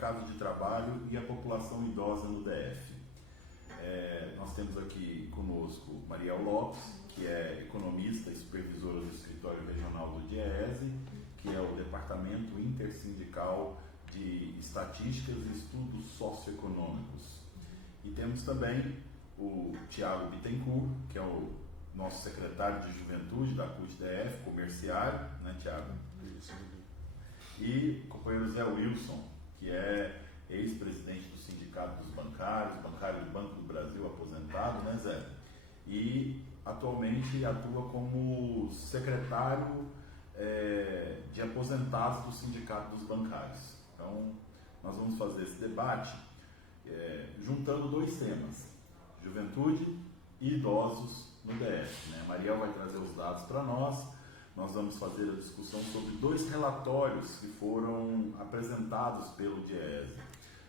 mercado de trabalho e a população idosa no DF. Nós temos aqui conosco Mariel Lopes, que é economista e supervisora do escritório regional do DIEESE, que é o Departamento Intersindical de Estatísticas e Estudos Socioeconômicos. E temos também o Thiago Bittencourt, que é o nosso secretário de Juventude da CUT-DF, comerciário, né, Thiago? Isso. E o companheiro Zé Wilson, que é ex-presidente do Sindicato dos Bancários, bancário do Banco do Brasil, aposentado, né, Zé? E atualmente atua como secretário de aposentados do Sindicato dos Bancários. Então, nós vamos fazer esse debate juntando dois temas: juventude e idosos no DF. Né? A Mariel vai trazer os dados para nós. Nós vamos fazer a discussão sobre dois relatórios que foram apresentados pelo DIEESE.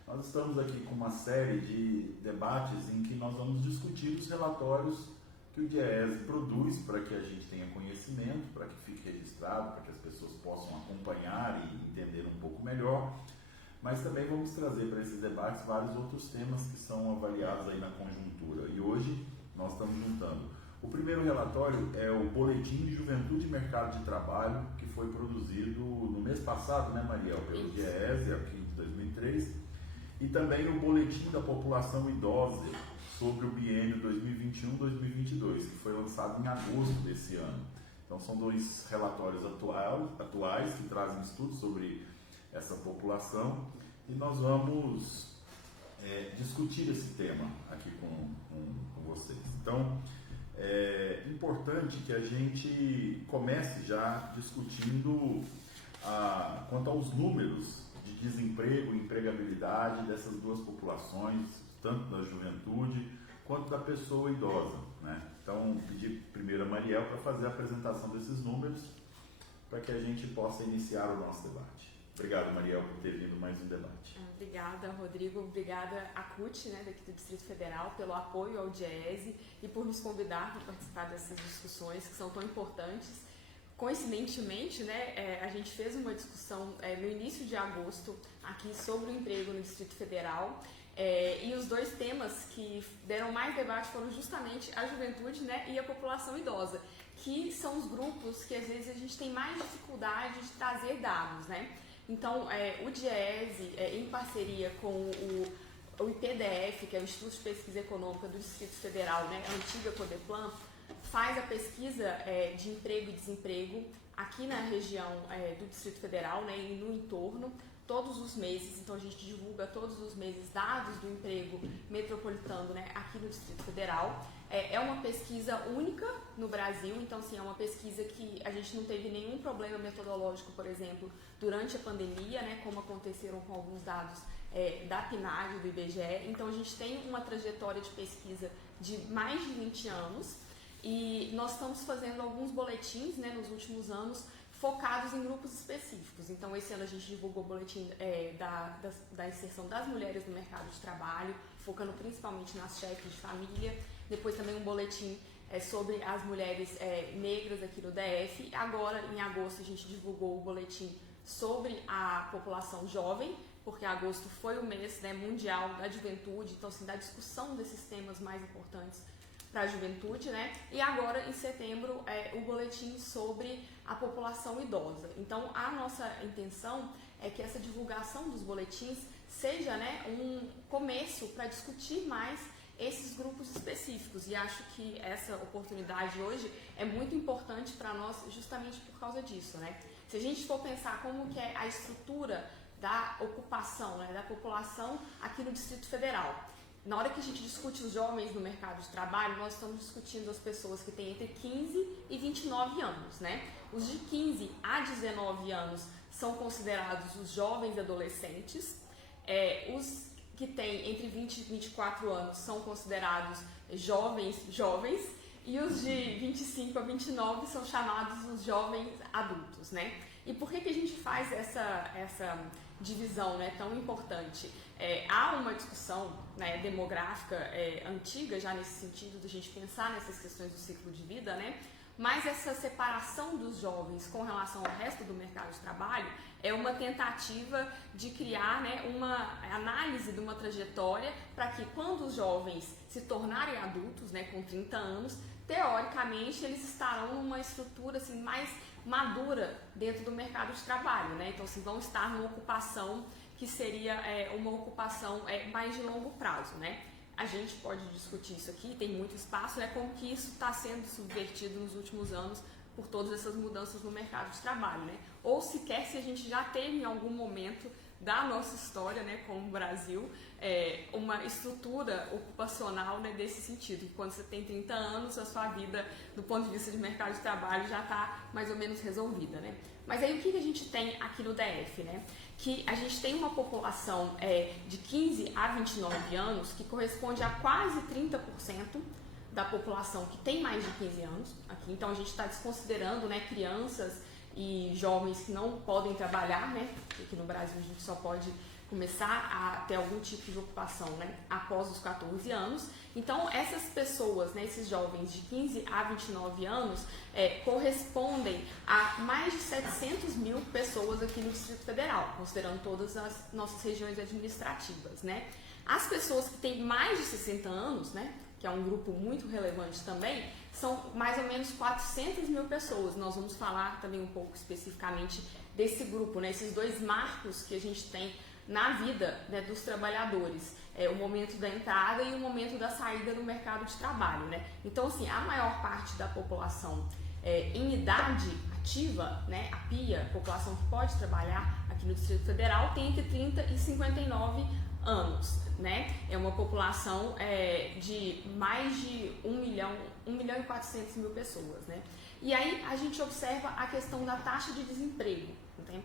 Nós estamos aqui com uma série de debates em que nós vamos discutir os relatórios que o DIEESE produz para que a gente tenha conhecimento, para que fique registrado, para que as pessoas possam acompanhar e entender um pouco melhor. Mas também vamos trazer para esses debates vários outros temas que são avaliados aí na conjuntura. E hoje nós estamos juntando. O primeiro relatório é o Boletim de Juventude e Mercado de Trabalho, que foi produzido no mês passado, né, Mariel, pelo DIEESE, aqui de 2003, e também o Boletim da População Idosa sobre o biênio 2021-2022, que foi lançado em agosto desse ano. Então são dois relatórios atuais que trazem estudos sobre essa população e nós vamos discutir esse tema aqui com vocês. Então, é importante que a gente comece já discutindo quanto aos números de desemprego e empregabilidade dessas duas populações, tanto da juventude quanto da pessoa idosa, né? Então, pedi primeiro a Mariel para fazer a apresentação desses números para que a gente possa iniciar o nosso debate. Obrigado, Mariel, por ter vindo mais um debate. Obrigada, Rodrigo. Obrigada à CUT, né, daqui do Distrito Federal, pelo apoio ao DIEESE e por nos convidar para participar dessas discussões que são tão importantes. Coincidentemente, né, a gente fez uma discussão no início de agosto aqui sobre o emprego no Distrito Federal e os dois temas que deram mais debate foram justamente a juventude, né, e a população idosa, que são os grupos que às vezes a gente tem mais dificuldade de trazer dados, né? Então, o DIEESE, em parceria com o IPDF, que é o Instituto de Pesquisa Econômica do Distrito Federal, né, a antiga Codeplan, faz a pesquisa de emprego e desemprego aqui na região do Distrito Federal, né, e no entorno, todos os meses. Então, a gente divulga todos os meses dados do emprego metropolitano, né, aqui no Distrito Federal. É uma pesquisa única no Brasil, então, assim, é uma pesquisa que a gente não teve nenhum problema metodológico, por exemplo, durante a pandemia, né, como aconteceram com alguns dados da PNAD, do IBGE. Então, a gente tem uma trajetória de pesquisa de mais de 20 anos e nós estamos fazendo alguns boletins, né, nos últimos anos, focados em grupos específicos. Então, esse ano a gente divulgou o boletim da inserção das mulheres no mercado de trabalho, focando principalmente nas chefes de família. Depois também um boletim sobre as mulheres negras aqui no DF. Agora, em agosto, a gente divulgou o boletim sobre a população jovem, porque agosto foi o mês, né, mundial da juventude, então, assim, da discussão desses temas mais importantes para a juventude, né? E agora, em setembro, o boletim sobre a população idosa. Então, a nossa intenção é que essa divulgação dos boletins seja, né, um começo para discutir mais esses grupos específicos. E acho que essa oportunidade hoje é muito importante para nós justamente por causa disso, né? Se a gente for pensar como que é a estrutura da ocupação, né, da população aqui no Distrito Federal. Na hora que a gente discute os jovens no mercado de trabalho, nós estamos discutindo as pessoas que têm entre 15 e 29 anos, né? Os de 15 a 19 anos são considerados os jovens adolescentes, os que têm entre 20 e 24 anos são considerados jovens, e os de 25 a 29 são chamados os jovens adultos, né? E por que a gente faz essa divisão, né, tão importante? Há uma discussão, né, demográfica antiga já nesse sentido de a gente pensar nessas questões do ciclo de vida, né? mas essa separação dos jovens com relação ao resto do mercado de trabalho é uma tentativa de criar, né, uma análise de uma trajetória para que quando os jovens se tornarem adultos, né, com 30 anos, teoricamente eles estarão numa estrutura assim, mais madura dentro do mercado de trabalho, né? Então assim, vão estar numa ocupação que seria uma ocupação mais de longo prazo, né? A gente pode discutir isso aqui, tem muito espaço, né? Como que isso está sendo subvertido nos últimos anos por todas essas mudanças no mercado de trabalho, né? Ou sequer se a gente já teve em algum momento da nossa história, né, como Brasil, uma estrutura ocupacional, né, desse sentido, que quando você tem 30 anos, a sua vida, do ponto de vista de mercado de trabalho, já está mais ou menos resolvida, né? Mas aí o que a gente tem aqui no DF, né? Que a gente tem uma população de 15 a 29 anos, que corresponde a quase 30% da população que tem mais de 15 anos aqui. Então a gente está desconsiderando, né, crianças e jovens que não podem trabalhar, né? Porque aqui no Brasil a gente só pode começar a ter algum tipo de ocupação, né, após os 14 anos. Então essas pessoas, né, esses jovens de 15 a 29 anos correspondem a mais de 700 mil pessoas aqui no Distrito Federal, considerando todas as nossas regiões administrativas, né? As pessoas que têm mais de 60 anos, né, que é um grupo muito relevante também, são mais ou menos 400 mil pessoas. Nós vamos falar também um pouco especificamente desse grupo, né? Esses dois marcos que a gente tem na vida, né, dos trabalhadores, o momento da entrada e o momento da saída do mercado de trabalho, né? Então, assim, a maior parte da população em idade ativa, né, a PIA, população que pode trabalhar aqui no Distrito Federal, tem entre 30 e 59 anos, né? É uma população de mais de 1 milhão e 400 mil pessoas, né? E aí a gente observa a questão da taxa de desemprego, né?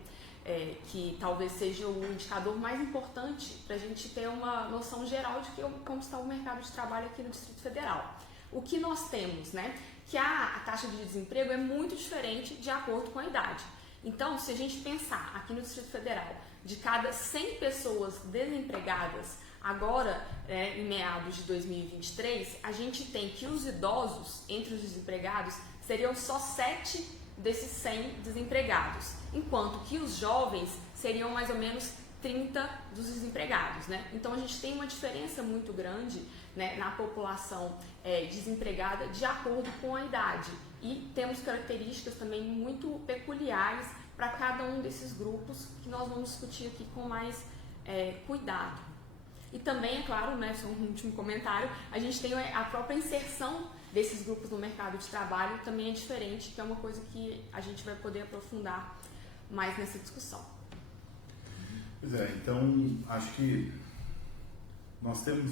Que talvez seja o indicador mais importante para a gente ter uma noção geral de como está o mercado de trabalho aqui no Distrito Federal. O que nós temos, né? Que a taxa de desemprego é muito diferente de acordo com a idade. Então, se a gente pensar aqui no Distrito Federal, de cada 100 pessoas desempregadas, agora, em meados de 2023, a gente tem que os idosos, entre os desempregados, seriam só 7 desses 100 desempregados, enquanto que os jovens seriam mais ou menos 30 dos desempregados, né? Então a gente tem uma diferença muito grande, né, na população desempregada de acordo com a idade, e temos características também muito peculiares para cada um desses grupos que nós vamos discutir aqui com mais cuidado. E também, é claro, né, só um último comentário, a gente tem a própria inserção desses grupos no mercado de trabalho, também é diferente, que é uma coisa que a gente vai poder aprofundar mais nessa discussão. Pois é, então acho que nós temos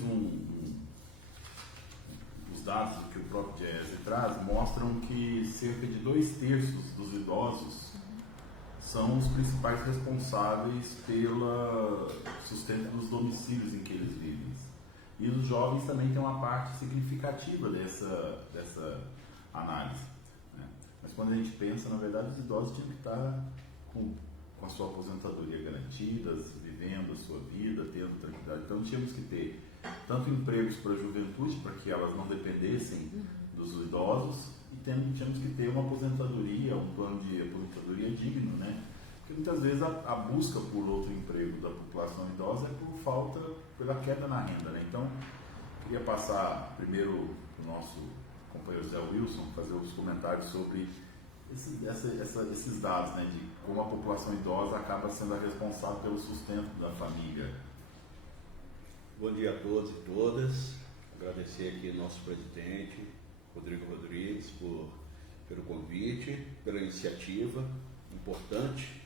os dados que o próprio DIEESE traz mostram que cerca de 2/3 dos idosos são os principais responsáveis pelo sustento dos domicílios em que eles vivem. E os jovens também têm uma parte significativa dessa análise, né? Mas quando a gente pensa, na verdade, os idosos tinham que estar com a sua aposentadoria garantida, vivendo a sua vida, tendo tranquilidade. Então tínhamos que ter tanto empregos para a juventude, para que elas não dependessem dos idosos, e tínhamos que ter uma aposentadoria, um plano de aposentadoria digno, né? Porque muitas vezes a busca por outro emprego da população idosa é pela queda na renda, né? Então, queria passar primeiro o nosso companheiro Zé Wilson, fazer os comentários sobre esses dados, né, de como a população idosa acaba sendo a responsável pelo sustento da família. Bom dia a todos e todas. Agradecer aqui ao nosso presidente, Rodrigo Rodrigues, pelo convite, pela iniciativa importante.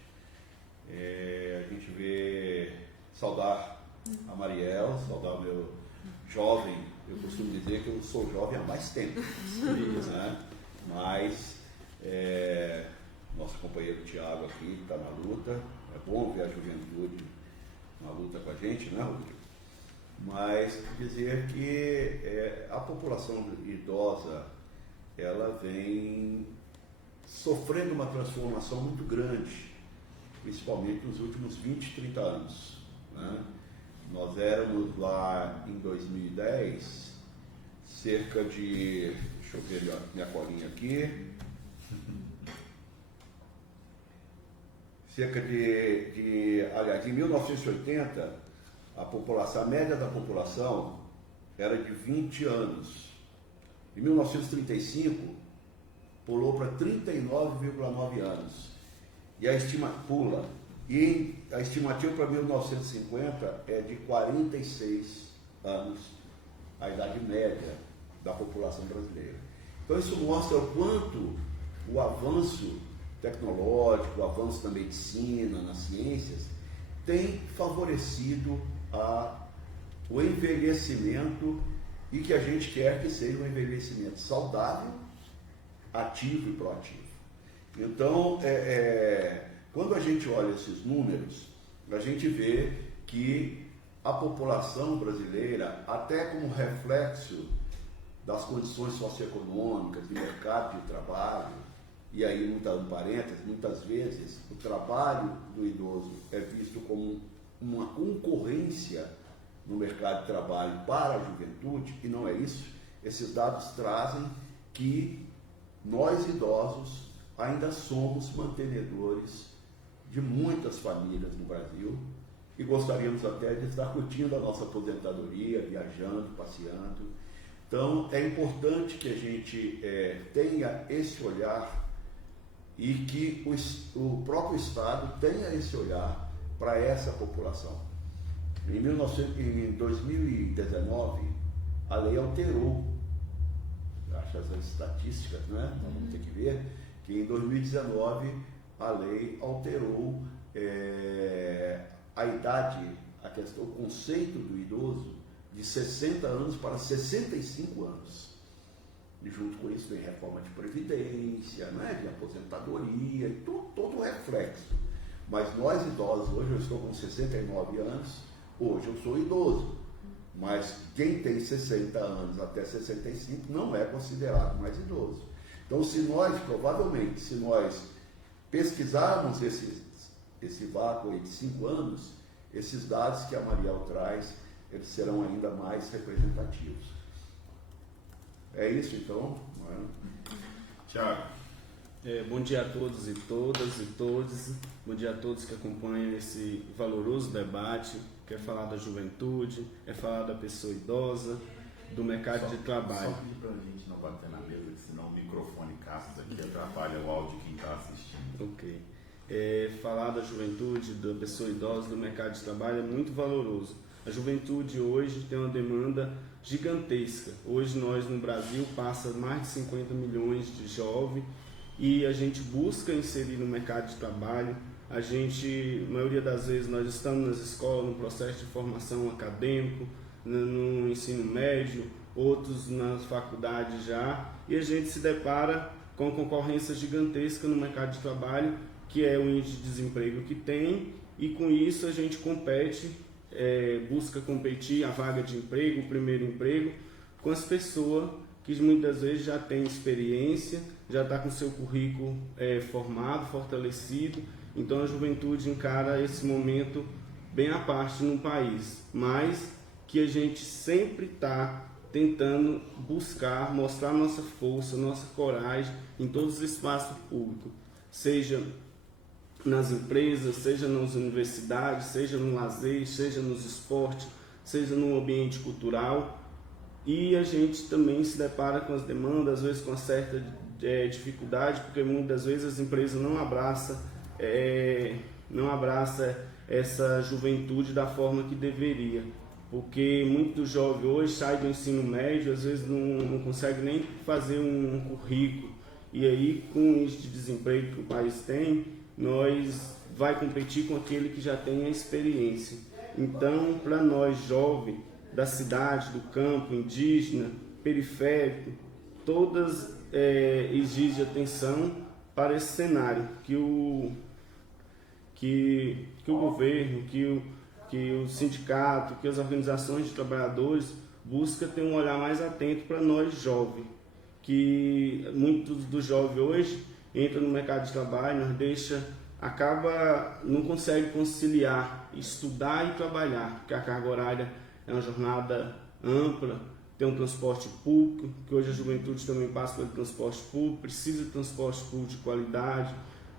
A gente saudar a Mariel, saudar o meu jovem. Eu costumo dizer que eu sou jovem há mais tempo, né? Mas nosso companheiro Tiago aqui está na luta. É bom ver a juventude na luta com a gente, né, Rodrigo? Mas dizer que a população idosa, ela vem sofrendo uma transformação muito grande, principalmente nos últimos 20, 30 anos, né? Nós éramos lá em 2010 cerca de Deixa eu ver minha colinha aqui. Cerca em 1980, a média da população era de 20 anos. Em 1935, pulou para 39,9 anos. E a estimativa para 1950 é de 46 anos, a idade média da população brasileira. Então isso mostra o quanto o avanço tecnológico, o avanço da medicina, nas ciências, tem favorecido o envelhecimento, e que a gente quer que seja um envelhecimento saudável, ativo e proativo. Então, quando a gente olha esses números, a gente vê que a população brasileira, até como reflexo das condições socioeconômicas, de mercado de trabalho, e aí, muitas vezes, o trabalho do idoso é visto como uma concorrência no mercado de trabalho para a juventude, e não é isso. Esses dados trazem que nós, idosos, ainda somos mantenedores de muitas famílias no Brasil, e gostaríamos até de estar curtindo a nossa aposentadoria, viajando, passeando. Então, é importante que a gente tenha esse olhar e que o próprio Estado tenha esse olhar para essa população. Em 2019, a lei alterou, acho as estatísticas, né? Nós vamos ter que ver, que em 2019 a lei alterou a idade, o conceito do idoso de 60 anos para 65 anos. E junto com isso vem reforma de previdência, né, de aposentadoria, e todo o reflexo. Mas nós idosos, hoje eu estou com 69 anos, hoje eu sou idoso. Mas quem tem 60 anos até 65 não é considerado mais idoso. Então, provavelmente, se nós pesquisarmos esse vácuo aí de 5 anos, esses dados que a Mariel traz, eles serão ainda mais representativos. É isso, então. Tiago. Bom dia a todos e todas e todos. Bom dia a todos que acompanham esse valoroso debate, que é falar da juventude, é falar da pessoa idosa, do mercado de trabalho. Só pedir para a gente não bater na mesa, que senão o microfone casca aqui, atrapalha o áudio de quem está assistindo. Ok. Falar da juventude, da pessoa idosa, do mercado de trabalho é muito valoroso. A juventude hoje tem uma demanda gigantesca. Hoje nós no Brasil passa mais de 50 milhões de jovens e a gente busca inserir no mercado de trabalho. A maioria das vezes nós estamos nas escolas, no processo de formação acadêmico, no ensino médio, outros nas faculdades já, e a gente se depara com concorrência gigantesca no mercado de trabalho, que é o índice de desemprego que tem, e com isso a gente compete, busca competir a vaga de emprego, o primeiro emprego, com as pessoas que muitas vezes já têm experiência, já está com seu currículo formado, fortalecido. Então a juventude encara esse momento bem à parte no país, mas que a gente sempre está tentando buscar, mostrar nossa força, nossa coragem em todos os espaços públicos, seja nas empresas, seja nas universidades, seja no lazer, seja nos esportes, seja no ambiente cultural. E a gente também se depara com as demandas, às vezes com uma certa dificuldade, porque muitas vezes as empresas não abraçam essa juventude da forma que deveria, porque muito jovem hoje sai do ensino médio, às vezes não consegue nem fazer um currículo, e aí com o índice de desemprego que o país tem, nós vai competir com aquele que já tem a experiência. Então, para nós jovens da cidade, do campo, indígena, periférico, todas exigem atenção para esse cenário, que o governo, que o sindicato, que as organizações de trabalhadores buscam ter um olhar mais atento para nós jovens, que muitos dos jovens hoje entram no mercado de trabalho, não consegue conciliar estudar e trabalhar, porque a carga horária é uma jornada ampla, ter um transporte público, que hoje a juventude também passa pelo transporte público, precisa de transporte público de qualidade,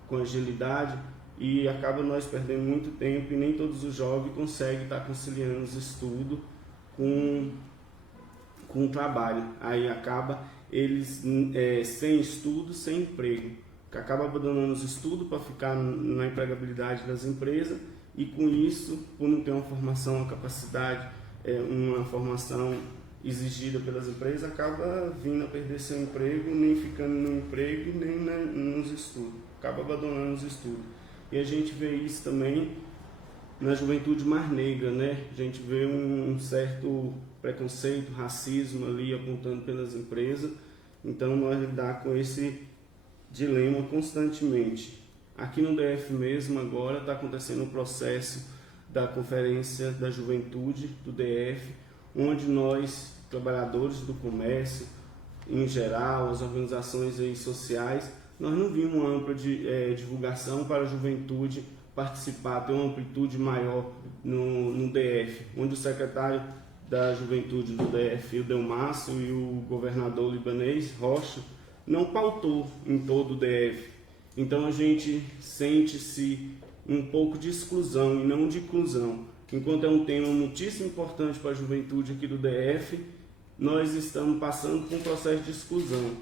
com agilidade, e acaba nós perdendo muito tempo e nem todos os jovens conseguem estar conciliando os estudos com o trabalho. Aí acaba eles sem estudo, sem emprego, que acaba abandonando os estudos para ficar na empregabilidade das empresas, e com isso, por não ter uma formação, uma capacidade, uma formação exigida pelas empresas, acaba vindo a perder seu emprego, nem ficando no emprego, nem nos estudos, acaba abandonando os estudos. E a gente vê isso também na juventude mais negra, né? A gente vê um certo preconceito, racismo ali apontando pelas empresas, então nós lidar com esse dilema constantemente. Aqui no DF mesmo agora está acontecendo o processo da Conferência da Juventude do DF, onde nós, trabalhadores do comércio, em geral, as organizações aí sociais, nós não vimos uma ampla divulgação para a juventude participar, ter uma amplitude maior no DF, onde o secretário da Juventude do DF, o Delmaço, e o governador libanês, Rocha, não pautou em todo o DF. Então a gente sente-se um pouco de exclusão e não de inclusão. Enquanto é um tema muitíssimo importante para a juventude aqui do DF, nós estamos passando por um processo de exclusão.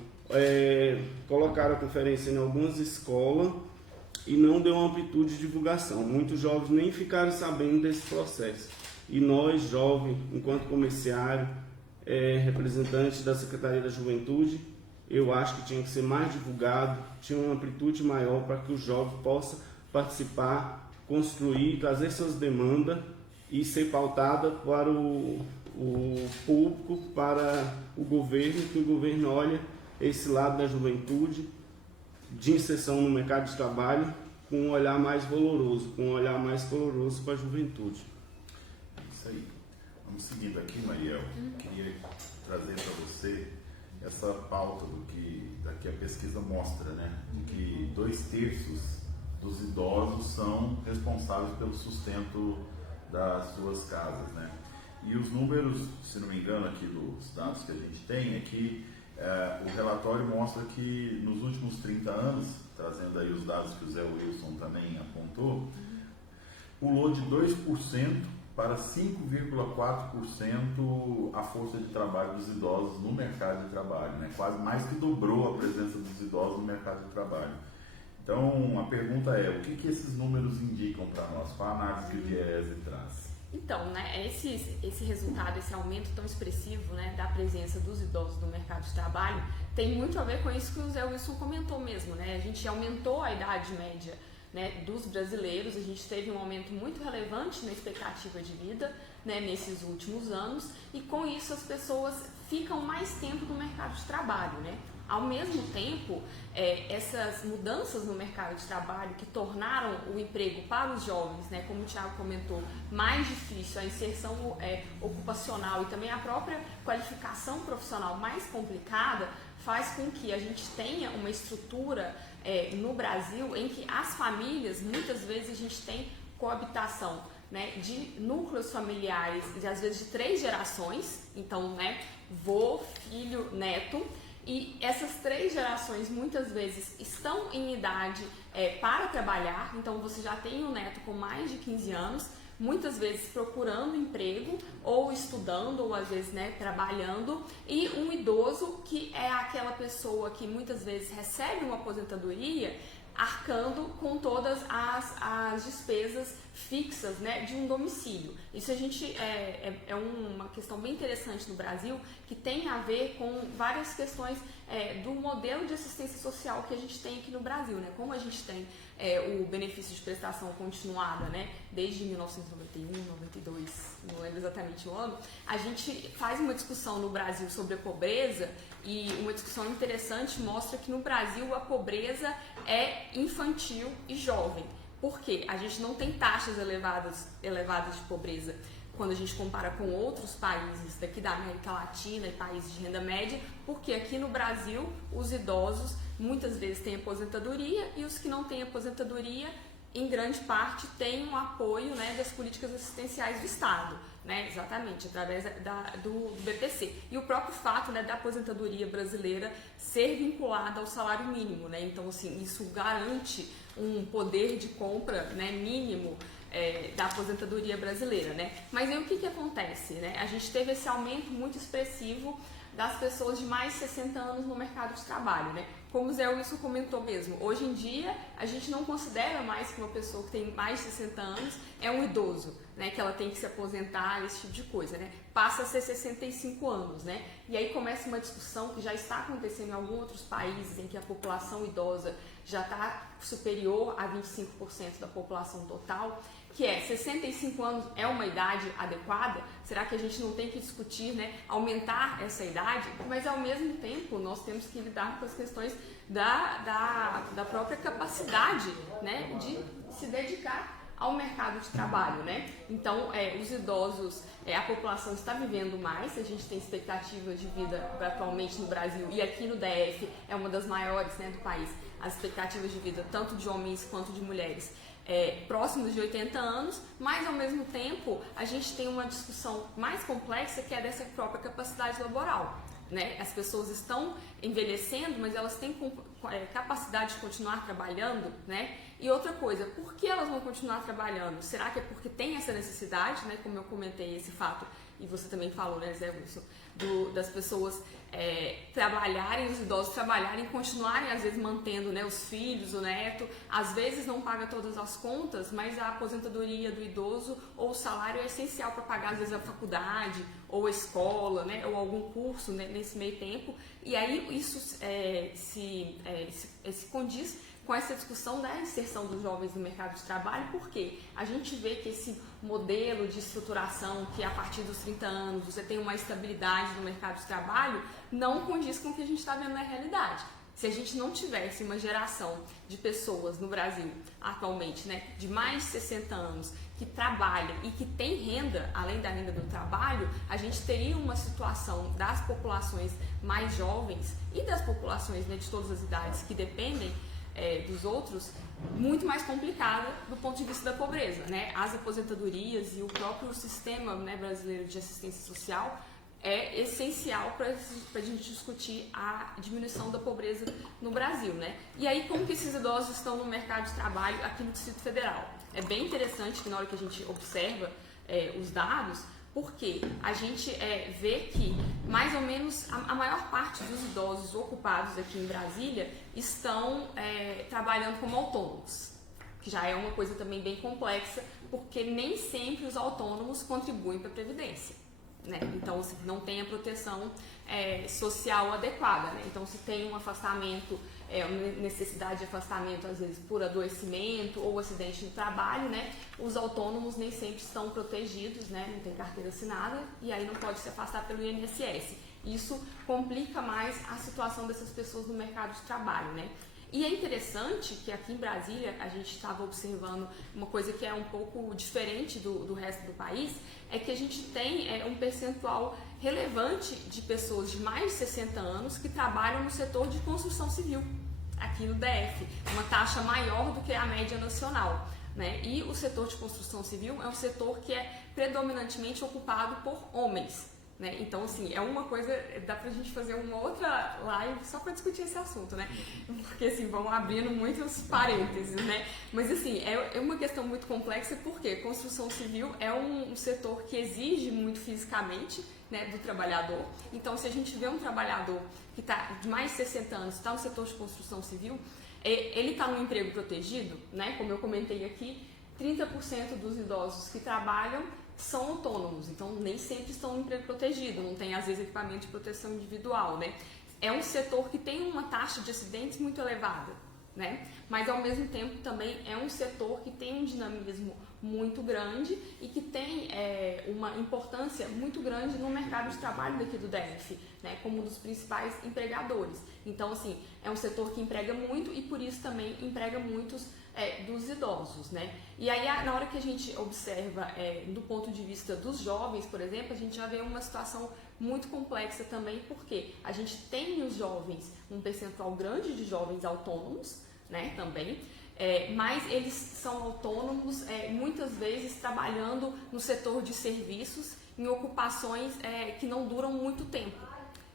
Colocaram a conferência em algumas escolas e não deu uma amplitude de divulgação. Muitos jovens nem ficaram sabendo desse processo. E nós, jovens, enquanto comerciário, representantes da Secretaria da Juventude, eu acho que tinha que ser mais divulgado, tinha uma amplitude maior para que o jovem possa participar, construir, trazer suas demandas e ser pautada para o público, para o governo, que o governo olha esse lado da juventude, de inserção no mercado de trabalho, com um olhar mais valoroso, com um olhar mais coloroso para a juventude. Isso aí. Vamos seguindo aqui, Mariel. Queria trazer para você essa pauta do que a pesquisa mostra, né? De que 2/3 dos idosos são responsáveis pelo sustento das suas casas, né? E os números, se não me engano, aqui dos dados que a gente tem, é que o relatório mostra que nos últimos 30 anos, trazendo aí os dados que o Zé Wilson também apontou, pulou de 2% para 5,4% a força de trabalho dos idosos no mercado de trabalho, né? Quase mais que dobrou a presença dos idosos no mercado de trabalho. Então, a pergunta é, o que esses números indicam para nós? Qual a análise que o DIEESE traz? Então, né, esse resultado, esse aumento tão expressivo, né, da presença dos idosos no mercado de trabalho tem muito a ver com isso que o Zé Wilson comentou mesmo, né? A gente aumentou a idade média, né, dos brasileiros, a gente teve um aumento muito relevante na expectativa de vida, né, nesses últimos anos, e com isso as pessoas ficam mais tempo no mercado de trabalho, né? Ao mesmo tempo, essas mudanças no mercado de trabalho que tornaram o emprego para os jovens, né, como o Thiago comentou, mais difícil, a inserção ocupacional e também a própria qualificação profissional mais complicada, faz com que a gente tenha uma estrutura no Brasil em que as famílias, muitas vezes a gente tem coabitação, né, de núcleos familiares, às vezes de 3 gerações, então, né, vô, filho, neto. E essas 3 gerações muitas vezes estão em idade para trabalhar, então você já tem um neto com mais de 15 anos, muitas vezes procurando emprego, ou estudando, ou às vezes, né, trabalhando, e um idoso que é aquela pessoa que muitas vezes recebe uma aposentadoria arcando com todas as despesas fixas, né, de um domicílio. Isso a gente é uma questão bem interessante no Brasil, que tem a ver com várias questões do modelo de assistência social que a gente tem aqui no Brasil, né? Como a gente tem o benefício de prestação continuada, né, desde 1991, 92, não lembro exatamente o ano, a gente faz uma discussão no Brasil sobre a pobreza, e uma discussão interessante mostra que no Brasil a pobreza é infantil e jovem. Por quê? A gente não tem taxas elevadas de pobreza quando a gente compara com outros países daqui da América Latina e países de renda média, porque aqui no Brasil os idosos muitas vezes têm aposentadoria, e os que não têm aposentadoria, em grande parte, têm um apoio, né, das políticas assistenciais do Estado. né? Exatamente, através do BPC. E o próprio fato, né, da aposentadoria brasileira ser vinculada ao salário mínimo, né? Então, assim, isso garante um poder de compra, né, mínimo da aposentadoria brasileira, né? Mas aí o que acontece, né? A gente teve esse aumento muito expressivo das pessoas de mais de 60 anos no mercado de trabalho, né? Como o Zé Wilson comentou mesmo, hoje em dia a gente não considera mais que uma pessoa que tem mais de 60 anos é um idoso, né? Que ela tem que se aposentar, esse tipo de coisa, né? Passa a ser 65 anos, né? E aí começa uma discussão que já está acontecendo em alguns outros países em que a população idosa já está superior a 25% da população total, que é 65 anos é uma idade adequada? Será que a gente não tem que discutir, né, aumentar essa idade? Mas ao mesmo tempo nós temos que lidar com as questões da própria capacidade, né, de se dedicar ao mercado de trabalho, né? Então, os idosos, a população está vivendo mais, a gente tem expectativas de vida atualmente no Brasil e aqui no DF é uma das maiores, né, do país, as expectativas de vida tanto de homens quanto de mulheres próximos de 80 anos, mas ao mesmo tempo a gente tem uma discussão mais complexa que é dessa própria capacidade laboral, né? As pessoas estão envelhecendo, mas elas têm capacidade de continuar trabalhando, né? E outra coisa, por que elas vão continuar trabalhando? Será que é porque tem essa necessidade, né? Como eu comentei esse fato, e você também falou, né, Zé Wilson, das pessoas trabalharem, os idosos trabalharem, continuarem às vezes mantendo, né, os filhos, o neto, às vezes não paga todas as contas, mas a aposentadoria do idoso ou o salário é essencial para pagar às vezes a faculdade ou a escola, né, ou algum curso, né, nesse meio tempo, e aí isso se condiz com essa discussão da inserção dos jovens no mercado de trabalho, porque a gente vê que esse modelo de estruturação, que a partir dos 30 anos você tem uma estabilidade no mercado de trabalho, não condiz com o que a gente está vendo na realidade. Se a gente não tivesse uma geração de pessoas no Brasil, atualmente, né, de mais de 60 anos, que trabalha e que tem renda, além da renda do trabalho, a gente teria uma situação das populações mais jovens e das populações, né, de todas as idades que dependem dos outros, muito mais complicada do ponto de vista da pobreza, né? As aposentadorias e o próprio sistema, né, brasileiro de assistência social é essencial para a gente discutir a diminuição da pobreza no Brasil, né? E aí, como que esses idosos estão no mercado de trabalho aqui no Distrito Federal? É bem interessante que na hora que a gente observa os dados, porque a gente vê que mais ou menos a maior parte dos idosos ocupados aqui em Brasília estão trabalhando como autônomos, que já é uma coisa também bem complexa, porque nem sempre os autônomos contribuem para a Previdência, né? Então, se não tem a proteção social adequada, né? Então, se tem um afastamento, necessidade de afastamento, às vezes por adoecimento ou acidente no trabalho, né? Os autônomos nem sempre estão protegidos, né? Não tem carteira assinada e aí não pode se afastar pelo INSS. Isso complica mais a situação dessas pessoas no mercado de trabalho, né? E é interessante que aqui em Brasília a gente estava observando uma coisa que é um pouco diferente do resto do país, é que a gente tem um percentual relevante de pessoas de mais de 60 anos que trabalham no setor de construção civil, aqui no DF, uma taxa maior do que a média nacional, né? E o setor de construção civil é um setor que é predominantemente ocupado por homens, né? Então, assim, é uma coisa, dá pra gente fazer uma outra live só para discutir esse assunto, né? Porque, assim, vão abrindo muitos parênteses, né? Mas, assim, é uma questão muito complexa porque construção civil é um setor que exige muito fisicamente, né, do trabalhador. Então, se a gente vê um trabalhador que está de mais de 60 anos, está no setor de construção civil, ele está num emprego protegido, né? Como eu comentei aqui, 30% dos idosos que trabalham são autônomos, então nem sempre estão no emprego protegido, não tem às vezes equipamento de proteção individual, né? É um setor que tem uma taxa de acidentes muito elevada, né? Mas ao mesmo tempo também é um setor que tem um dinamismo muito grande e que tem uma importância muito grande no mercado de trabalho daqui do DF, né? Como um dos principais empregadores. Então, assim, é um setor que emprega muito e por isso também emprega muitos dos idosos, né? E aí, na hora que a gente observa do ponto de vista dos jovens, por exemplo, a gente já vê uma situação muito complexa também, porque a gente tem os jovens, um percentual grande de jovens autônomos, né, também, mas eles são autônomos, muitas vezes trabalhando no setor de serviços, em ocupações que não duram muito tempo.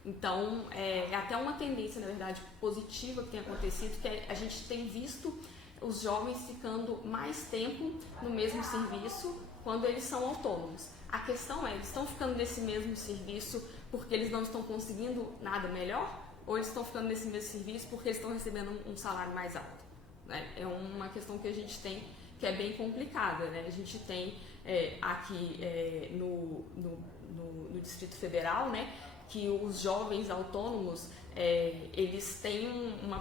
Então, é até uma tendência, na verdade, positiva que tem acontecido, que a gente tem visto os jovens ficando mais tempo no mesmo serviço quando eles são autônomos. A questão eles estão ficando nesse mesmo serviço porque eles não estão conseguindo nada melhor? Ou eles estão ficando nesse mesmo serviço porque eles estão recebendo um salário mais alto? Né? É uma questão que a gente tem que é bem complicada. Né? A gente tem aqui no Distrito Federal, né, que os jovens autônomos eles têm uma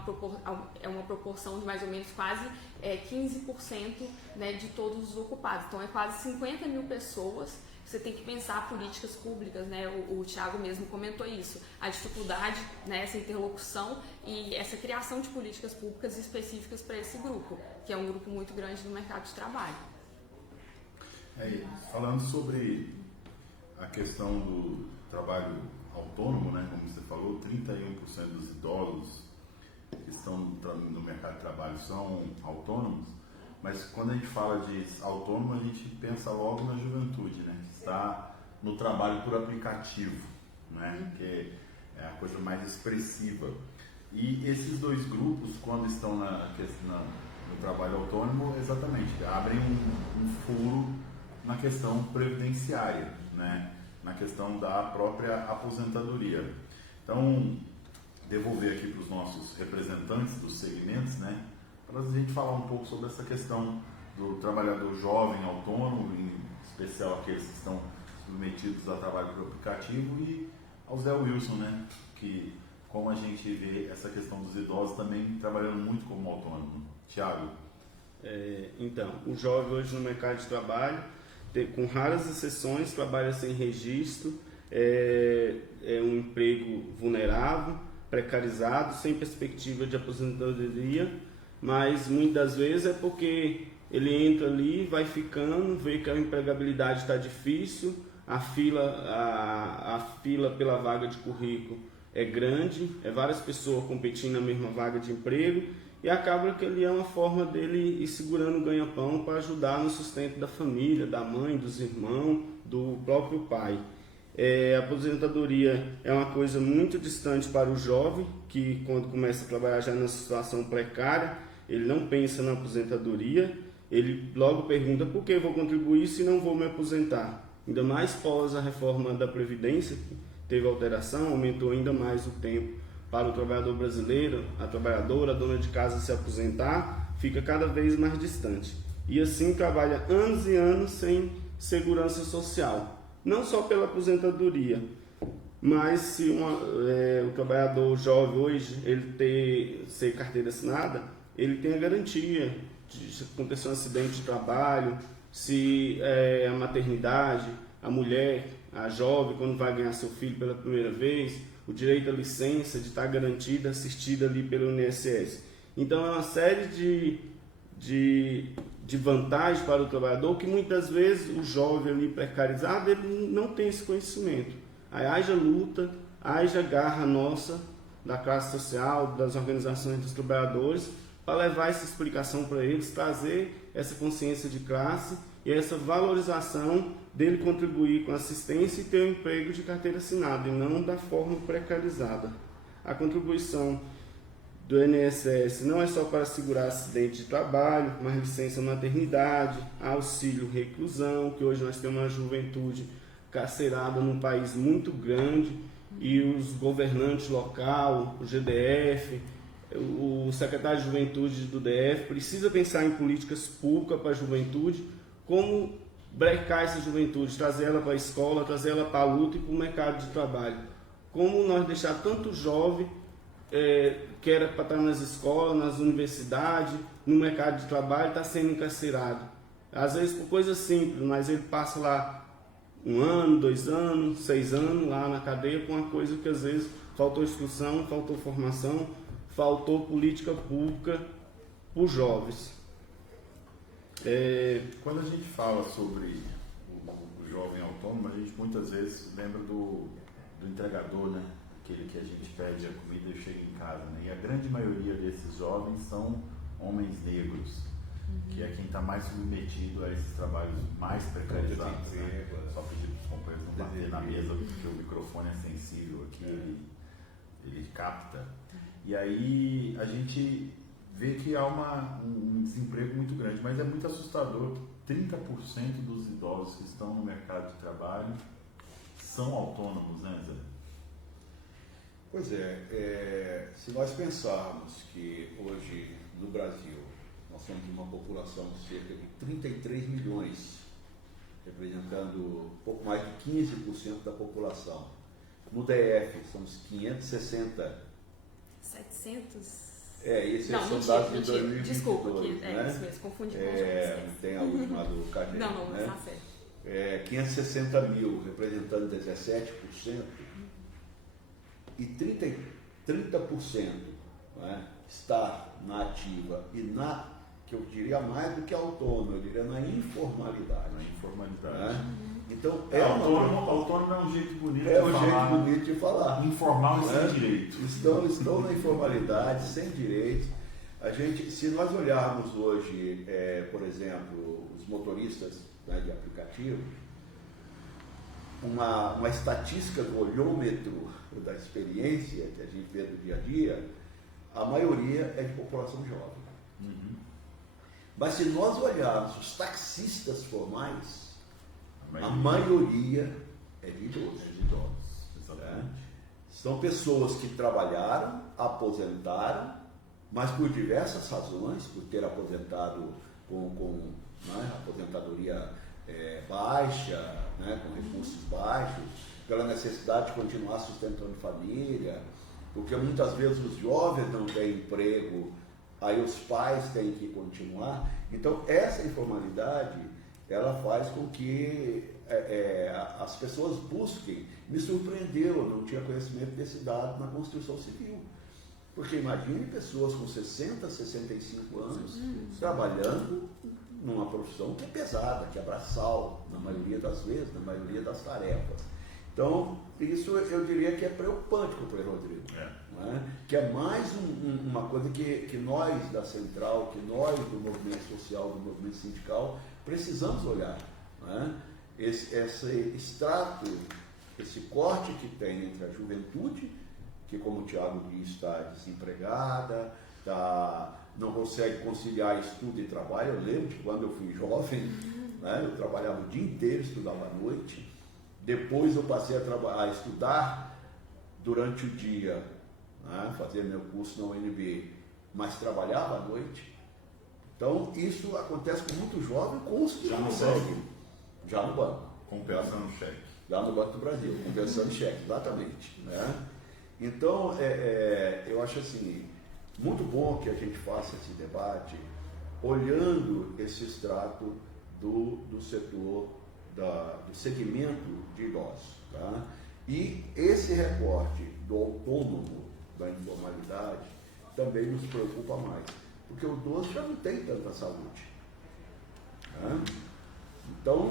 proporção de mais ou menos quase 15%, né, de todos os ocupados. Então é quase 50 mil pessoas. Você tem que pensar políticas públicas, né? O Thiago mesmo comentou isso, a dificuldade, né, essa interlocução e essa criação de políticas públicas específicas para esse grupo, que é um grupo muito grande no mercado de trabalho. Falando sobre a questão do trabalho autônomo, né, como você falou, 31% dos idosos que estão no mercado de trabalho são autônomos, mas quando a gente fala de autônomo, a gente pensa logo na juventude, né, que está no trabalho por aplicativo, né, que é a coisa mais expressiva. E esses dois grupos, quando estão no trabalho autônomo, exatamente, abrem um furo na questão previdenciária, né, na questão da própria aposentadoria. Então, devolver aqui para os nossos representantes dos segmentos, né, para a gente falar um pouco sobre essa questão do trabalhador jovem, autônomo, em especial aqueles que estão submetidos a trabalho por aplicativo, e ao Zé Wilson, né, que como a gente vê essa questão dos idosos também trabalhando muito como autônomo. Thiago? Então, o jovem hoje no mercado de trabalho, com raras exceções, trabalha sem registro, é um emprego vulnerável, precarizado, sem perspectiva de aposentadoria, mas muitas vezes é porque ele entra ali, vai ficando, vê que a empregabilidade está difícil, a fila pela vaga de currículo é grande, várias pessoas competindo na mesma vaga de emprego, e acaba que ali é uma forma dele ir segurando o ganha-pão para ajudar no sustento da família, da mãe, dos irmãos, do próprio pai. A aposentadoria é uma coisa muito distante para o jovem, que quando começa a trabalhar já na situação precária, ele não pensa na aposentadoria, ele logo pergunta por que eu vou contribuir se não vou me aposentar. Ainda mais pós a reforma da Previdência, que teve alteração, aumentou ainda mais o tempo para o trabalhador brasileiro, a trabalhadora, a dona de casa se aposentar, fica cada vez mais distante. E assim trabalha anos e anos sem segurança social. Não só pela aposentadoria, mas se o trabalhador jovem hoje ele ser carteira assinada, ele tem a garantia de se acontecer um acidente de trabalho, se a maternidade, a mulher, a jovem, quando vai ganhar seu filho pela primeira vez, o direito à licença de estar garantida, assistida ali pelo INSS. Então é uma série de vantagens para o trabalhador que muitas vezes o jovem ali precarizado ele não tem esse conhecimento. Aí haja luta, haja garra nossa da classe social, das organizações dos trabalhadores, para levar essa explicação para eles, trazer essa consciência de classe e essa valorização dele contribuir com assistência e ter um emprego de carteira assinada e não da forma precarizada. A contribuição do INSS não é só para assegurar acidente de trabalho, mas licença maternidade, auxílio reclusão, que hoje nós temos uma juventude carcerada num país muito grande e os governantes local, o GDF, o secretário de Juventude do DF precisa pensar em políticas públicas para a juventude, como brecar essa juventude, trazer ela para a escola, trazer ela para a luta e para o mercado de trabalho. Como nós deixar tanto jovem que era para estar nas escolas, nas universidades, no mercado de trabalho, está sendo encarcerado. Às vezes por coisas simples, mas ele passa lá 1 ano, 2 anos, 6 anos lá na cadeia com uma coisa que às vezes faltou instrução, faltou formação, faltou política pública para os jovens. Quando a gente fala sobre o jovem autônomo, a gente muitas vezes lembra do entregador, né? Aquele que a gente pede a comida e chega em casa, né? E a grande maioria desses jovens são homens negros, que é quem está mais submetido a esses trabalhos mais precarizados. Né? Só pedir para os companheiros não bater na mesa, porque o microfone é sensível aqui, ele capta. E aí a gente vê que há um desemprego muito grande, mas é muito assustador. 30% dos idosos que estão no mercado de trabalho são autônomos, né, Zé? Pois é, se nós pensarmos que hoje no Brasil nós temos uma população de cerca de 33 milhões, representando pouco mais de 15% da população. No DF somos 560. 700? Esses não, são mentira, dados de 2022, desculpa, né? Isso mesmo, confundi com os outros. Tem a última do Carneiro, Não, né? tá certo. 560 mil, representando 17%, e 30%, né, está na ativa e na, que eu diria mais do que autônomo, eu diria na informalidade. Na informalidade. Né? Então, autônomo é um jeito bonito de falar. Jeito bonito de falar. Informal e sem direito. Estão na informalidade, sem direitos. Se nós olharmos hoje, por exemplo, os motoristas, né, de aplicativo, uma estatística do olhômetro da experiência que a gente vê do dia a dia, a maioria é de população jovem. Uhum. Mas se nós olharmos os taxistas formais, a maioria é de idosos. Exatamente. São pessoas que trabalharam, aposentaram, mas por diversas razões, por ter aposentado com aposentadoria baixa, né, com recursos baixos, pela necessidade de continuar sustentando família, porque muitas vezes os jovens não têm emprego, aí os pais têm que continuar. Então essa informalidade, ela faz com que as pessoas busquem. Me surpreendeu, eu não tinha conhecimento desse dado na construção civil. Porque imagine pessoas com 60, 65 anos trabalhando numa profissão que é pesada, que é braçal, na maioria das vezes, na maioria das tarefas. Então, isso eu diria que é preocupante, companheiro Rodrigo. Né? Que é mais uma coisa que nós da Central, que nós do movimento social, do movimento sindical, precisamos olhar. Né? Esse extrato, esse corte que tem entre a juventude, que, como o Tiago disse, está desempregada, não consegue conciliar estudo e trabalho. Eu lembro de quando eu fui jovem, né, eu trabalhava o dia inteiro, estudava à noite. Depois eu passei a estudar durante o dia, né, fazer meu curso na UNB, mas trabalhava à noite. Então, isso acontece com muito jovem, com os que já conseguem. Já no banco. Compensando cheque. Lá no Banco do Brasil, compensando cheque, exatamente. Né? Então, eu acho assim, muito bom que a gente faça esse debate olhando esse extrato do setor, do segmento de idosos. Tá? E esse recorte do autônomo, da informalidade, também nos preocupa mais, porque o idoso já não tem tanta saúde. Né? Então,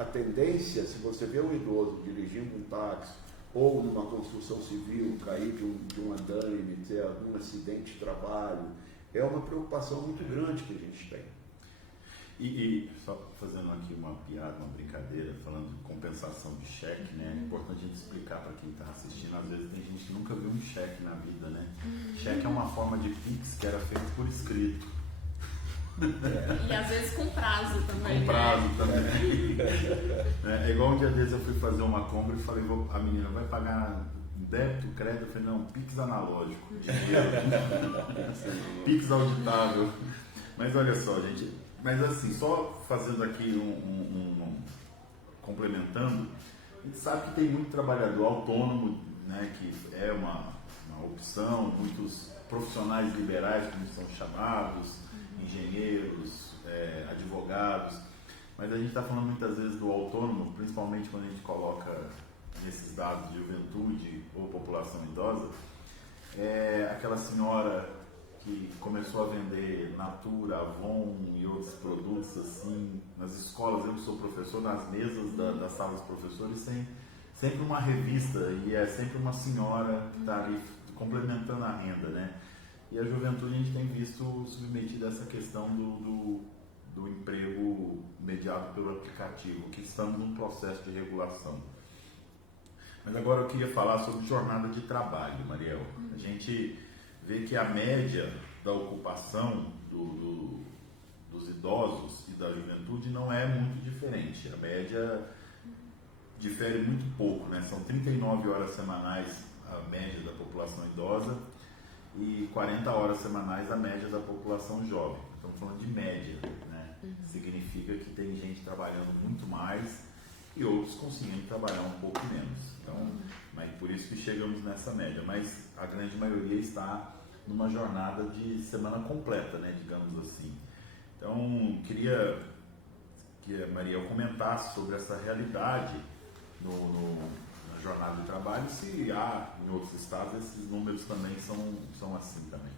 a tendência, se você vê um idoso dirigindo um táxi ou numa construção civil, cair de um andaime, ter algum acidente de trabalho, é uma preocupação muito grande que a gente tem. E só fazendo aqui uma piada, uma brincadeira, falando de compensação de cheque, né? É importante a gente explicar para quem está assistindo. Às vezes tem gente que nunca viu um cheque na vida, né? Cheque é uma forma de Pix que era feito por escrito. E às vezes com prazo também. Com prazo também. É igual um dia desses eu fui fazer uma compra e falei, a menina vai pagar débito, crédito? Eu falei, não, Pix analógico. Pix auditável. Mas olha só, gente. Mas assim, só fazendo aqui complementando, a gente sabe que tem muito trabalhador autônomo, né, que é uma opção, muitos profissionais liberais, como são chamados, engenheiros, advogados, mas a gente está falando muitas vezes do autônomo, principalmente quando a gente coloca nesses dados de juventude ou população idosa, aquela senhora que começou a vender Natura, Avon e outros produtos assim, nas escolas. Eu que sou professor, nas mesas das salas dos professores, sempre uma revista, e é sempre uma senhora que está ali complementando a renda, né? E a juventude a gente tem visto submetida a essa questão do emprego mediado pelo aplicativo, que estamos num processo de regulação. Mas agora eu queria falar sobre jornada de trabalho, Mariel. A gente vê que a média da ocupação dos idosos e da juventude não é muito diferente. A média difere muito pouco, né? São 39 horas semanais a média da população idosa e 40 horas semanais a média da população jovem. Estamos falando de média, né? Significa que tem gente trabalhando muito mais e outros conseguindo trabalhar um pouco menos. Então, mas por isso que chegamos nessa média. Mas a grande maioria está numa jornada de semana completa, né? Digamos assim. Então, queria que a Mariel comentasse sobre essa realidade na jornada de trabalho, se há em outros estados esses números também são assim também.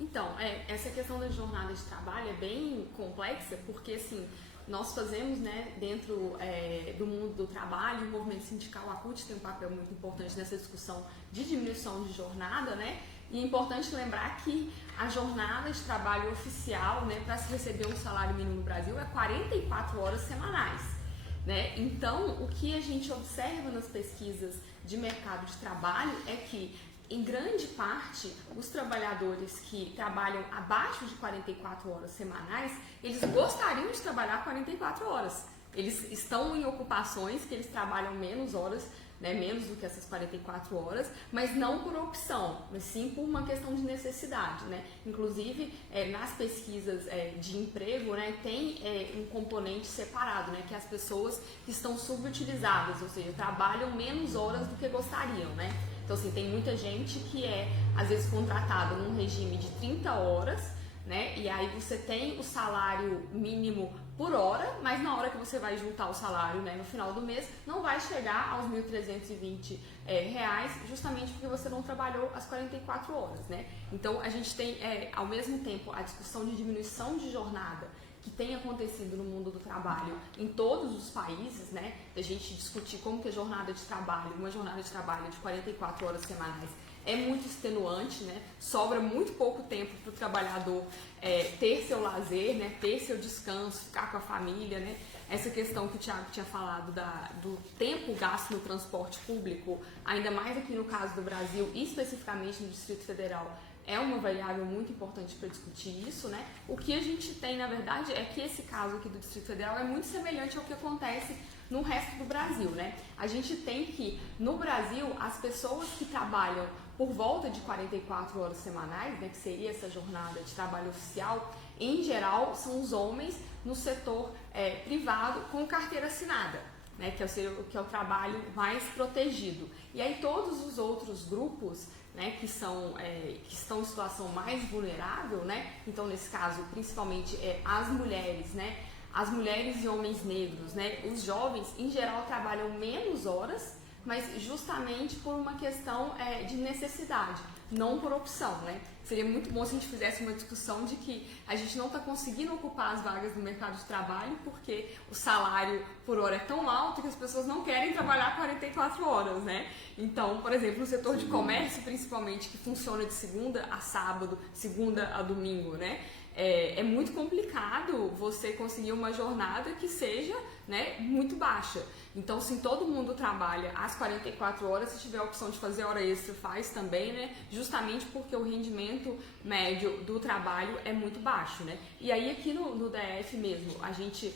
Então, essa questão da jornada de trabalho é bem complexa, porque assim, nós fazemos, né, dentro do mundo do trabalho, o movimento sindical, a CUT tem um papel muito importante nessa discussão de diminuição de jornada, né? E é importante lembrar que a jornada de trabalho oficial, né, para se receber um salário mínimo no Brasil é 44 horas semanais, né? Então, o que a gente observa nas pesquisas de mercado de trabalho é que, em grande parte, os trabalhadores que trabalham abaixo de 44 horas semanais, eles gostariam de trabalhar 44 horas. Eles estão em ocupações que eles trabalham menos horas, né, menos do que essas 44 horas, mas não por opção, mas sim por uma questão de necessidade, né? Inclusive, nas pesquisas de emprego, né, tem um componente separado, né, que é as pessoas que estão subutilizadas, ou seja, trabalham menos horas do que gostariam, né? Então, assim, tem muita gente que é, às vezes, contratada num regime de 30 horas, né? E aí você tem o salário mínimo por hora, mas na hora que você vai juntar o salário, né, no final do mês, não vai chegar aos R$ 1.320, justamente porque você não trabalhou as 44 horas, né? Então, a gente tem, ao mesmo tempo, a discussão de diminuição de jornada que tem acontecido no mundo do trabalho em todos os países, né? Da gente discutir como que a jornada de trabalho, uma jornada de trabalho de 44 horas semanais é muito extenuante, né? Sobra muito pouco tempo para o trabalhador ter seu lazer, né? Ter seu descanso, ficar com a família, né? Essa questão que o Thiago tinha falado do tempo gasto no transporte público, ainda mais aqui no caso do Brasil, e especificamente no Distrito Federal, é uma variável muito importante para discutir isso, né? O que a gente tem, na verdade, é que esse caso aqui do Distrito Federal é muito semelhante ao que acontece no resto do Brasil, né? A gente tem que, no Brasil, as pessoas que trabalham por volta de 44 horas semanais, né, que seria essa jornada de trabalho oficial, em geral, são os homens no setor privado com carteira assinada, né, que é o trabalho mais protegido. E aí todos os outros grupos, né, que estão em situação mais vulnerável, né, então nesse caso principalmente as mulheres, né, as mulheres e homens negros, né, os jovens em geral trabalham menos horas, mas justamente por uma questão de necessidade, não por opção, né. Seria muito bom se a gente fizesse uma discussão de que a gente não está conseguindo ocupar as vagas no mercado de trabalho porque o salário por hora é tão alto que as pessoas não querem trabalhar 44 horas, né? Então, por exemplo, no setor de comércio, principalmente, que funciona de segunda a sábado, segunda a domingo, né? É muito complicado você conseguir uma jornada que seja, né, muito baixa. Então, se todo mundo trabalha às 44 horas, se tiver a opção de fazer hora extra, faz também, né? Justamente porque o rendimento médio do trabalho é muito baixo, né? E aí aqui no DF mesmo, a gente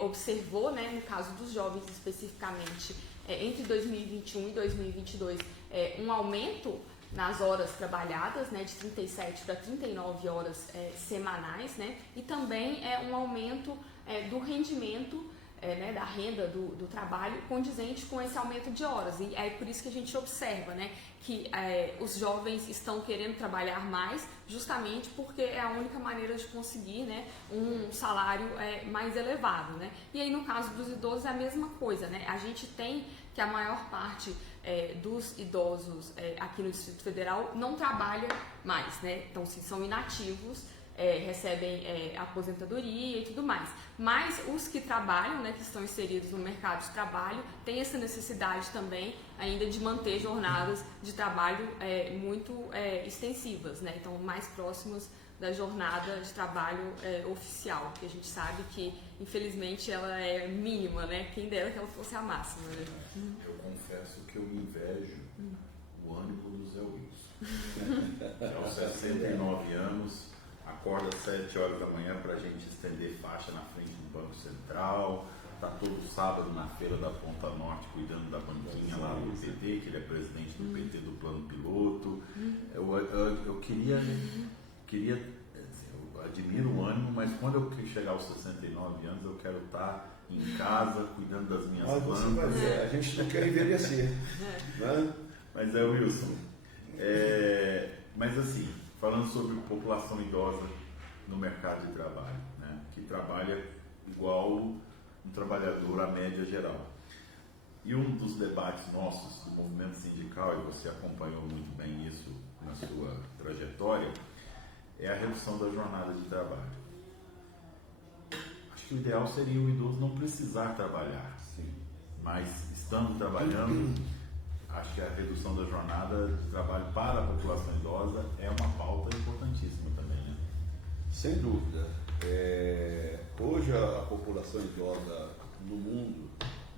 observou, né, no caso dos jovens especificamente, entre 2021 e 2022, um aumento nas horas trabalhadas, né, de 37 para 39 horas semanais, né, e também um aumento do rendimento, né, da renda do trabalho condizente com esse aumento de horas. E é por isso que a gente observa, né, que os jovens estão querendo trabalhar mais, justamente porque é a única maneira de conseguir, né, um salário mais elevado, né. E aí no caso dos idosos é a mesma coisa, né, a gente tem que a maior parte dos idosos aqui no Distrito Federal não trabalha mais, né, então assim, são inativos, recebem aposentadoria e tudo mais. Mas os que trabalham, né, que estão inseridos no mercado de trabalho, têm essa necessidade também ainda de manter jornadas de trabalho muito extensivas, né? Então mais próximas da jornada de trabalho oficial, que a gente sabe que infelizmente ela é mínima, né? Quem dera que ela fosse a máxima, né? Eu confesso que eu invejo o ânimo do Zé Wilson. Aos 69 anos, acorda às 7 horas da manhã para a gente estender faixa na frente do Banco Central, está todo sábado na feira da Ponta Norte cuidando da banquinha lá do PT, que ele é presidente do PT do Plano Piloto. Eu admiro o ânimo, mas quando eu chegar aos 69 anos eu quero estar em casa cuidando das minhas plantas. A gente não quer envelhecer, né? Mas Wilson, mas assim, falando sobre população idosa no mercado de trabalho, né, que trabalha igual um trabalhador à média geral. E um dos debates nossos do movimento sindical, e você acompanhou muito bem isso na sua trajetória, é a redução da jornada de trabalho. Acho que o ideal seria o idoso não precisar trabalhar, sim, mas estando trabalhando, acho que a redução da jornada de trabalho para a população idosa é uma pauta importantíssima também, né? Sem dúvida. Hoje a população idosa no mundo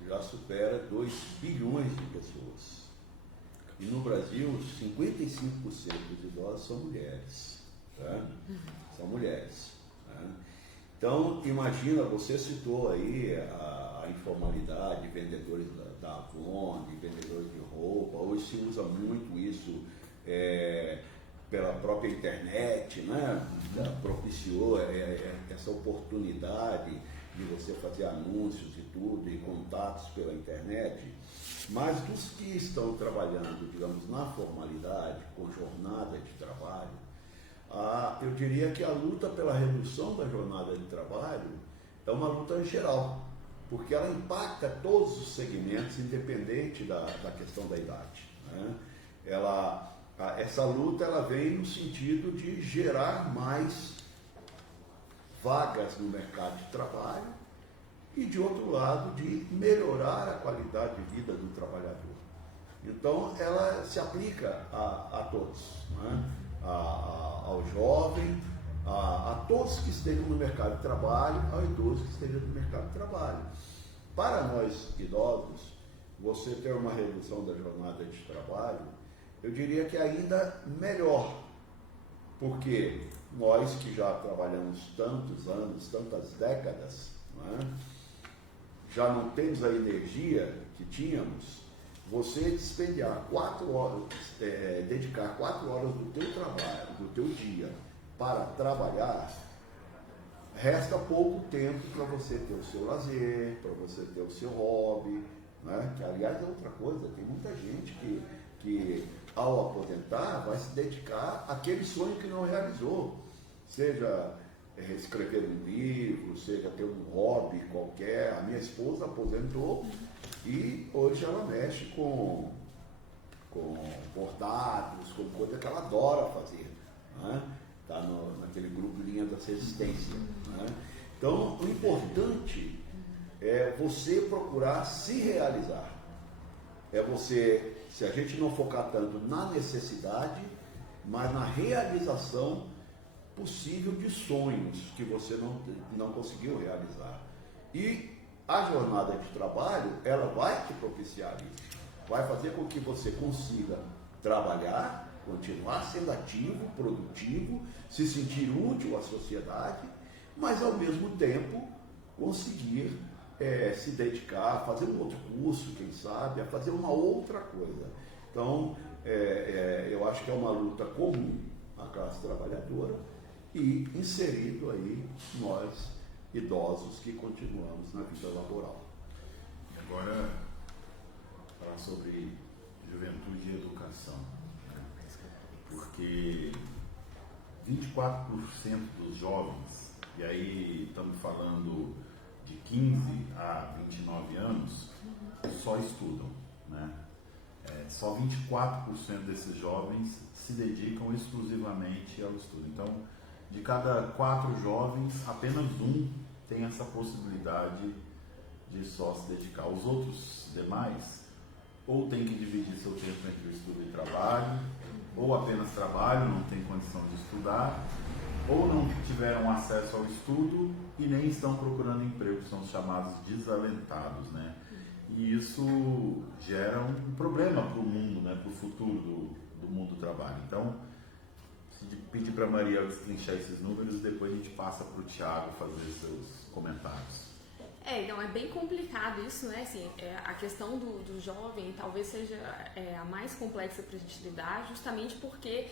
já supera 2 bilhões de pessoas. E no Brasil, 55% dos idosos são mulheres. Tá? São mulheres. Tá? Então, imagina, você citou aí a informalidade, vendedores da Avon, vendedores de roupa, hoje se usa muito isso pela própria internet, né? Propiciou essa oportunidade de você fazer anúncios e tudo, e contatos pela internet. Mas dos que estão trabalhando, digamos, na formalidade, com jornada de trabalho, eu diria que a luta pela redução da jornada de trabalho é uma luta geral, porque ela impacta todos os segmentos, independente da questão da idade, né? Essa luta ela vem no sentido de gerar mais vagas no mercado de trabalho e, de outro lado, de melhorar a qualidade de vida do trabalhador. Então, ela se aplica a todos, né? Ao jovem, a todos que estejam no mercado de trabalho, ao idoso que esteja no mercado de trabalho. Para nós idosos, você ter uma redução da jornada de trabalho, eu diria que ainda melhor, porque nós que já trabalhamos tantos anos, tantas décadas, não é? Já não temos a energia que tínhamos. Você dedicar 4 horas do teu trabalho, do teu dia, para trabalhar, resta pouco tempo para você ter o seu lazer, para você ter o seu hobby, né? Que, aliás, é outra coisa. Tem muita gente que ao aposentar, vai se dedicar àquele sonho que não realizou, seja escrever um livro, seja ter um hobby qualquer. A minha esposa aposentou e hoje ela mexe com bordados, com coisa que ela adora fazer, né? Está naquele grupo Linha da Resistência, né? Então, o importante é você procurar se realizar. É você, se a gente não focar tanto na necessidade, mas na realização possível de sonhos que você não conseguiu realizar. E a jornada de trabalho, ela vai te propiciar isso. Vai fazer com que você consiga trabalhar, continuar sendo ativo, produtivo, se sentir útil à sociedade, mas ao mesmo tempo conseguir se dedicar a fazer um outro curso, quem sabe, a fazer uma outra coisa. Então, eu acho que é uma luta comum à classe trabalhadora e inserido aí nós, idosos, que continuamos na vida laboral. Agora, falar sobre juventude e educação, né? Porque 24% dos jovens, e aí estamos falando de 15 a 29 anos, só estudam, né? Só 24% desses jovens se dedicam exclusivamente ao estudo. Então, de cada 4 jovens, apenas um tem essa possibilidade de só se dedicar. Os outros demais, ou tem que dividir seu tempo entre o estudo e trabalho, ou apenas trabalho, não tem condição de estudar, ou não tiveram acesso ao estudo e nem estão procurando emprego, são chamados desalentados, né? E isso gera um problema para o mundo, né? Para o futuro do mundo do trabalho. Então, se pedir para a Maria destrinchar esses números, depois a gente passa para o Thiago fazer seus comentários. Então é bem complicado isso, né? Assim, a questão do jovem talvez seja a mais complexa para a gente lidar, justamente porque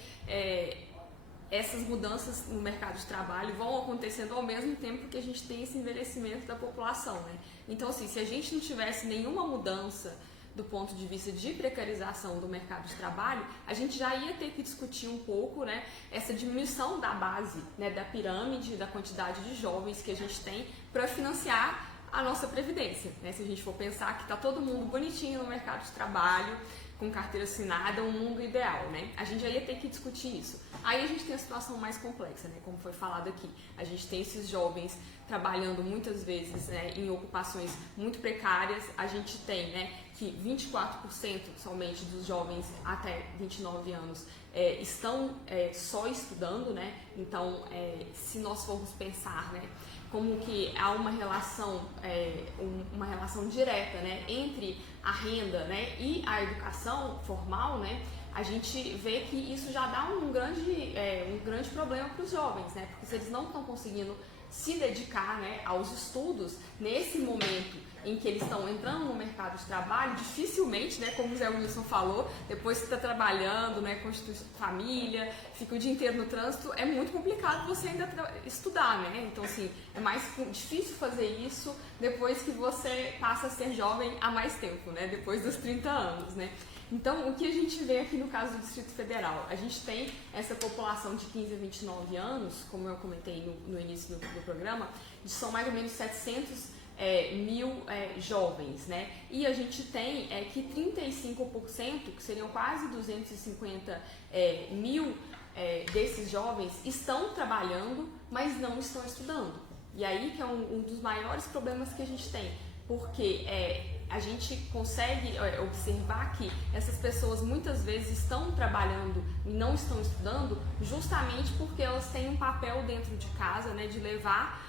essas mudanças no mercado de trabalho vão acontecendo ao mesmo tempo que a gente tem esse envelhecimento da população, né? Então, assim, se a gente não tivesse nenhuma mudança do ponto de vista de precarização do mercado de trabalho, a gente já ia ter que discutir um pouco, né, essa diminuição da base, né, da pirâmide, da quantidade de jovens que a gente tem para financiar a nossa previdência, né? Se a gente for pensar que está todo mundo bonitinho no mercado de trabalho, com carteira assinada, um mundo ideal, né? A gente já ia ter que discutir isso. Aí a gente tem a situação mais complexa, né? Como foi falado aqui, a gente tem esses jovens trabalhando muitas vezes, né, em ocupações muito precárias. A gente tem, né, que 24% somente dos jovens até 29 anos estão só estudando, né? Então, se nós formos pensar, né, como que há uma relação direta, né, entre a renda, né, e a educação formal, né, a gente vê que isso já dá um grande problema para os jovens, né, porque se eles não estão conseguindo se dedicar, né, aos estudos nesse momento em que eles estão entrando no mercado de trabalho, dificilmente, né, como o Zé Wilson falou, depois que está trabalhando, né, constitui família, fica o dia inteiro no trânsito, é muito complicado você ainda estudar, né? Então, assim, é mais difícil fazer isso depois que você passa a ser jovem há mais tempo, né, depois dos 30 anos, né? Então, o que a gente vê aqui no caso do Distrito Federal? A gente tem essa população de 15 a 29 anos, como eu comentei no início do programa, são mais ou menos 700 mil jovens, né? E a gente tem que 35%, que seriam quase 250 mil desses jovens, estão trabalhando, mas não estão estudando. E aí que é um dos maiores problemas que a gente tem, porque a gente consegue observar que essas pessoas muitas vezes estão trabalhando e não estão estudando justamente porque elas têm um papel dentro de casa, né, de levar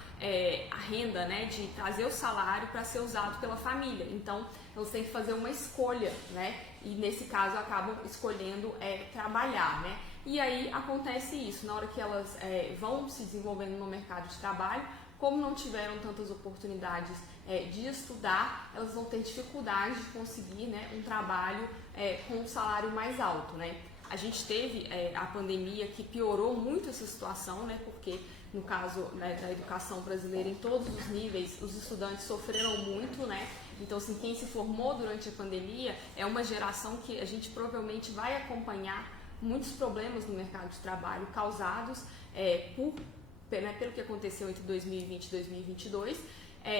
a renda, né, de trazer o salário para ser usado pela família. Então, elas têm que fazer uma escolha, né, e nesse caso acabam escolhendo trabalhar, né. E aí acontece isso, na hora que elas vão se desenvolvendo no mercado de trabalho, como não tiveram tantas oportunidades de estudar, elas vão ter dificuldade de conseguir, né, um trabalho com um salário mais alto, né. A gente teve a pandemia que piorou muito essa situação, né, porque no caso, né, da educação brasileira em todos os níveis, os estudantes sofreram muito, né? Então, assim, quem se formou durante a pandemia é uma geração que a gente provavelmente vai acompanhar muitos problemas no mercado de trabalho causados pelo que aconteceu entre 2020 e 2022.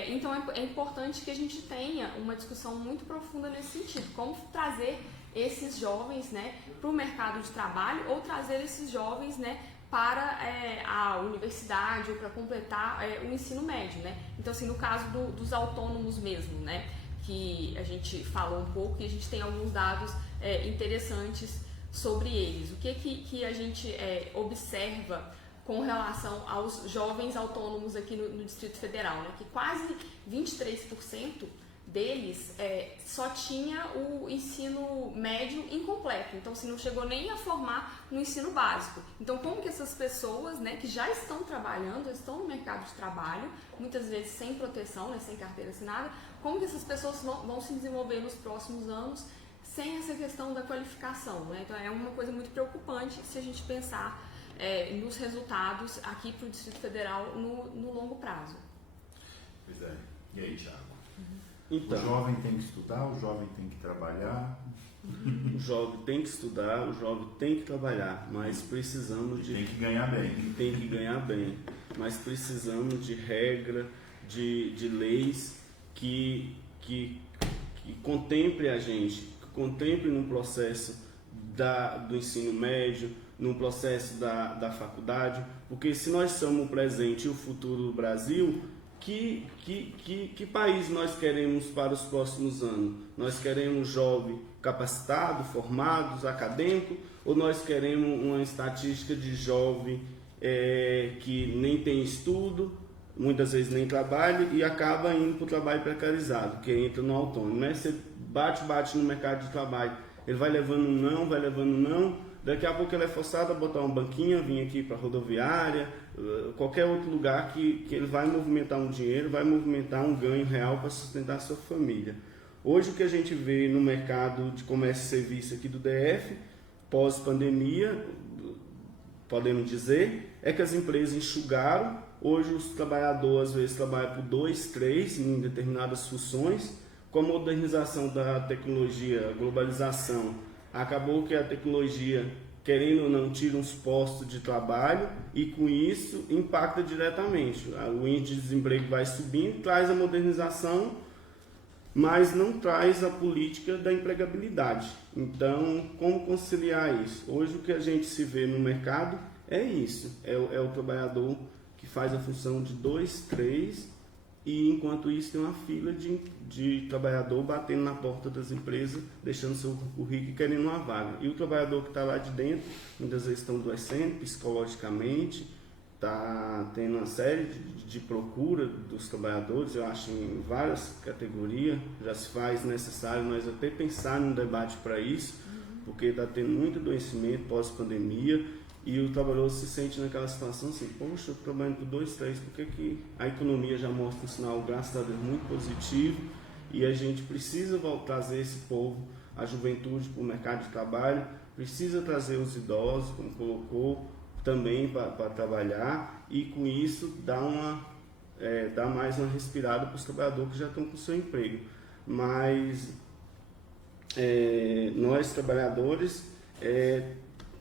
Então, é importante que a gente tenha uma discussão muito profunda nesse sentido, como trazer esses jovens, né, para o mercado de trabalho ou trazer esses jovens, né, para a universidade ou para completar o ensino médio, né? Então, assim, no caso dos autônomos mesmo, né, que a gente falou um pouco e a gente tem alguns dados interessantes sobre eles. O que a gente observa com relação aos jovens autônomos aqui no Distrito Federal, né? Que quase 23% deles só tinha o ensino médio incompleto, então assim, não chegou nem a formar no ensino básico. Então como que essas pessoas, né, que já estão trabalhando, estão no mercado de trabalho, muitas vezes sem proteção, né, sem carteira assinada, como que essas pessoas vão se desenvolver nos próximos anos sem essa questão da qualificação, né? Então é uma coisa muito preocupante se a gente pensar nos resultados aqui para o Distrito Federal no longo prazo. Pois é. E aí, Thiago? Então, o jovem tem que estudar, o jovem tem que trabalhar. O jovem tem que estudar, o jovem tem que trabalhar, mas precisamos de... Tem que ganhar bem. Tem que ganhar bem, mas precisamos de regra, de leis que contemple a gente, que contemple no processo do ensino médio, no processo da faculdade, porque se nós somos o presente e o futuro do Brasil, que país nós queremos para os próximos anos? Nós queremos jovem capacitado, formados, acadêmico, ou nós queremos uma estatística de jovem que nem tem estudo, muitas vezes nem trabalha e acaba indo para o trabalho precarizado, que entra no autônomo, né? Você bate no mercado de trabalho, ele vai levando um não, daqui a pouco ele é forçado a botar uma banquinha, vir aqui para a rodoviária, qualquer outro lugar que ele vai movimentar um dinheiro, vai movimentar um ganho real para sustentar a sua família. Hoje o que a gente vê no mercado de comércio e serviço aqui do DF, pós-pandemia, podemos dizer, é que as empresas enxugaram. Hoje os trabalhadores às vezes trabalham por 2, 3 em determinadas funções. Com a modernização da tecnologia, a globalização, acabou que a tecnologia, querendo ou não, tira uns postos de trabalho e com isso impacta diretamente. O índice de desemprego vai subindo, traz a modernização, mas não traz a política da empregabilidade. Então, como conciliar isso? Hoje o que a gente se vê no mercado é isso, é o trabalhador que faz a função de 2, 3 e enquanto isso tem uma fila de trabalhador batendo na porta das empresas, deixando seu currículo e querendo uma vaga. E o trabalhador que está lá de dentro, muitas vezes estão adoecendo psicologicamente, está tendo uma série de procura dos trabalhadores, eu acho em várias categorias, já se faz necessário nós até pensar num debate para isso, porque está tendo muito adoecimento pós-pandemia, e o trabalhador se sente naquela situação assim, poxa, eu estou trabalhando por 2, 3, por que a economia já mostra um sinal, graças a Deus, muito positivo, e a gente precisa trazer esse povo, a juventude para o mercado de trabalho, precisa trazer os idosos, como colocou, também para trabalhar, e com isso dá mais uma respirada para os trabalhadores que já estão com o seu emprego. Mas nós trabalhadores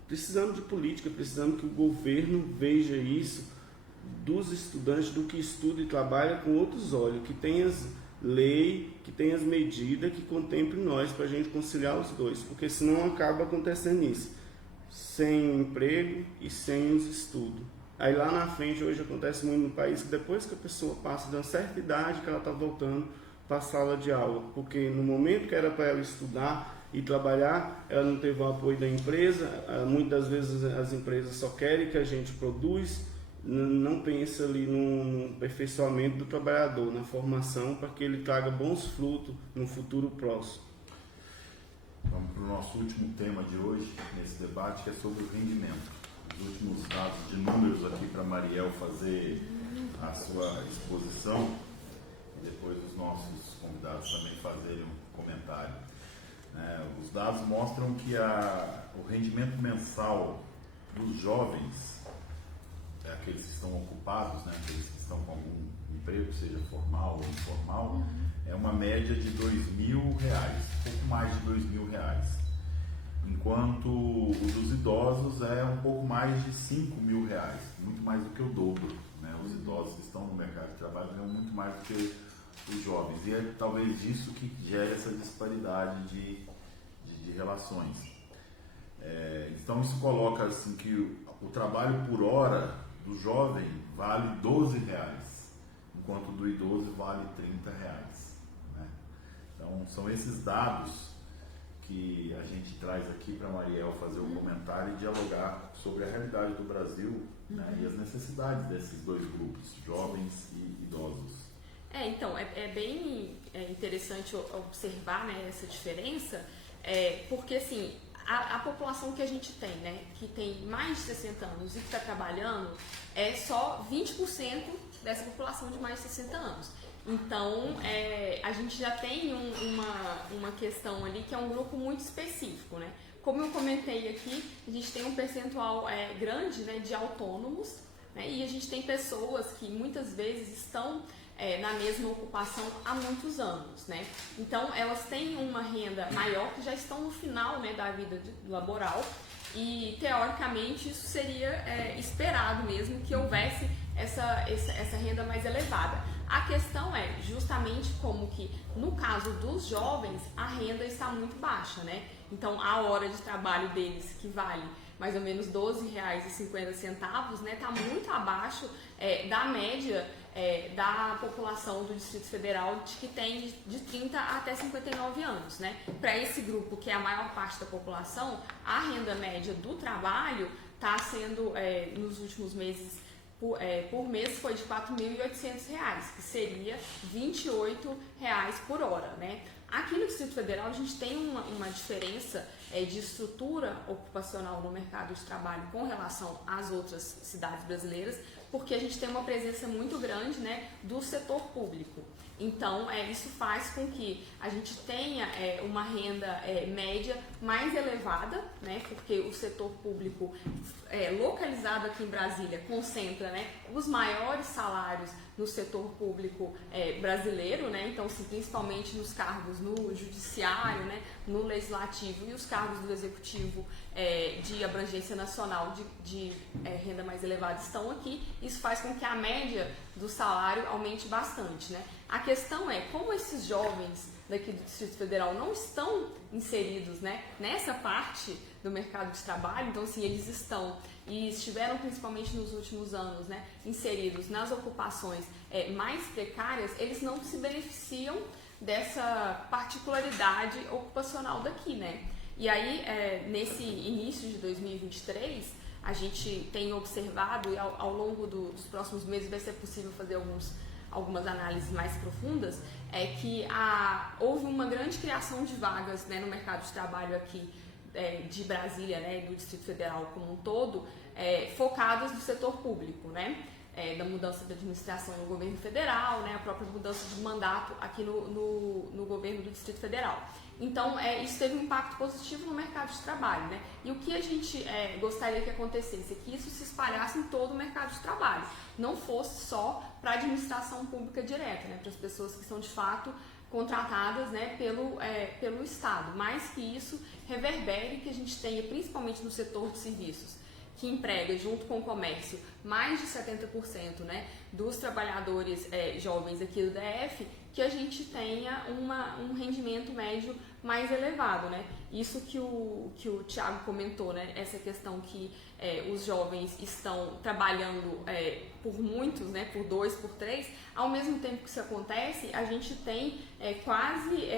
precisamos de política, precisamos que o governo veja isso dos estudantes, do que estuda e trabalha com outros olhos, que tenha as leis, que tenha as medidas que contemplem nós, para a gente conciliar os dois, porque senão acaba acontecendo isso, sem emprego e sem os estudos. Aí lá na frente, hoje acontece muito no país, que depois que a pessoa passa de uma certa idade, que ela está voltando para a sala de aula, porque no momento que era para ela estudar e trabalhar, ela não teve o apoio da empresa, muitas vezes as empresas só querem que a gente produz, não pensa ali no aperfeiçoamento do trabalhador, na formação, para que ele traga bons frutos no futuro próximo. Vamos para o nosso último tema de hoje, nesse debate, que é sobre o rendimento. Os últimos dados de números aqui para a Mariel fazer a sua exposição, e depois os nossos convidados também fazerem um comentário. Os dados mostram que o rendimento mensal dos jovens, aqueles que estão ocupados, aqueles que estão com algum emprego, seja formal ou informal, é uma média de R$2.000, pouco mais de R$2.000, enquanto o dos idosos é um pouco mais de R$5.000, muito mais do que o dobro. Os idosos que estão no mercado de trabalho ganham muito mais do que os jovens, e é talvez isso que gera essa disparidade de relações. Então isso coloca assim que o trabalho por hora do jovem vale R$12, enquanto o do idoso vale R$30. Então são esses dados que a gente traz aqui para a Mariel fazer um comentário e dialogar sobre a realidade do Brasil, e as necessidades desses dois grupos, jovens e idosos. Então, é bem interessante observar, essa diferença, porque assim, a população que a gente tem, que tem mais de 60 anos e que está trabalhando, é só 20% dessa população de mais de 60 anos. Então, a gente já tem uma questão ali que é um grupo muito específico, Como eu comentei aqui, a gente tem um percentual grande, de autônomos, e a gente tem pessoas que muitas vezes estão na mesma ocupação há muitos anos, Então, elas têm uma renda maior, que já estão no final, da vida laboral, e teoricamente isso seria esperado mesmo que houvesse essa renda mais elevada. A questão é justamente como que, no caso dos jovens, a renda está muito baixa, Então, a hora de trabalho deles, que vale mais ou menos R$ 12,50, né? Está muito abaixo da média da população do Distrito Federal, que tem de 30 até 59 anos, né? Para esse grupo, que é a maior parte da população, a renda média do trabalho está sendo, nos últimos meses, por mês, foi de R$ 4.800, que seria R$ 28 por hora, né? Aqui no Distrito Federal a gente tem uma diferença de estrutura ocupacional no mercado de trabalho com relação às outras cidades brasileiras, porque a gente tem uma presença muito grande, né, do setor público. Então, isso faz com que a gente tenha uma renda média mais elevada, né, porque o setor público localizado aqui em Brasília concentra, né, os maiores salários no setor público brasileiro, né, então, assim, principalmente nos cargos no judiciário, né, no legislativo e os cargos do executivo de abrangência nacional de renda mais elevada estão aqui. Isso faz com que a média do salário aumente bastante, né? A questão é como esses jovens daqui do Distrito Federal não estão inseridos, né, nessa parte do mercado de trabalho. Então, assim, eles estão e estiveram principalmente nos últimos anos, né, inseridos nas ocupações mais precárias, eles não se beneficiam dessa particularidade ocupacional daqui, né? E aí, nesse início de 2023, a gente tem observado, e ao longo dos próximos meses vai ser possível fazer algumas análises mais profundas, que houve uma grande criação de vagas, né, no mercado de trabalho aqui de Brasília, né, do Distrito Federal como um todo, focadas no setor público, né, da mudança da administração no governo federal, né, a própria mudança de mandato aqui no governo do Distrito Federal. Então, isso teve um impacto positivo no mercado de trabalho, né? E o que a gente gostaria que acontecesse é que isso se espalhasse em todo o mercado de trabalho, não fosse só para a administração pública direta, né? Para as pessoas que são de fato contratadas, né, pelo Estado, mas que isso reverbere, que a gente tenha, principalmente no setor de serviços, que emprega junto com o comércio mais de 70%, né, dos trabalhadores jovens aqui do DF, que a gente tenha um rendimento médio mais elevado, né? Isso que o Thiago comentou, né? Essa questão que os jovens estão trabalhando por muitos, né? Por 2, por 3. Ao mesmo tempo que isso acontece, a gente tem quase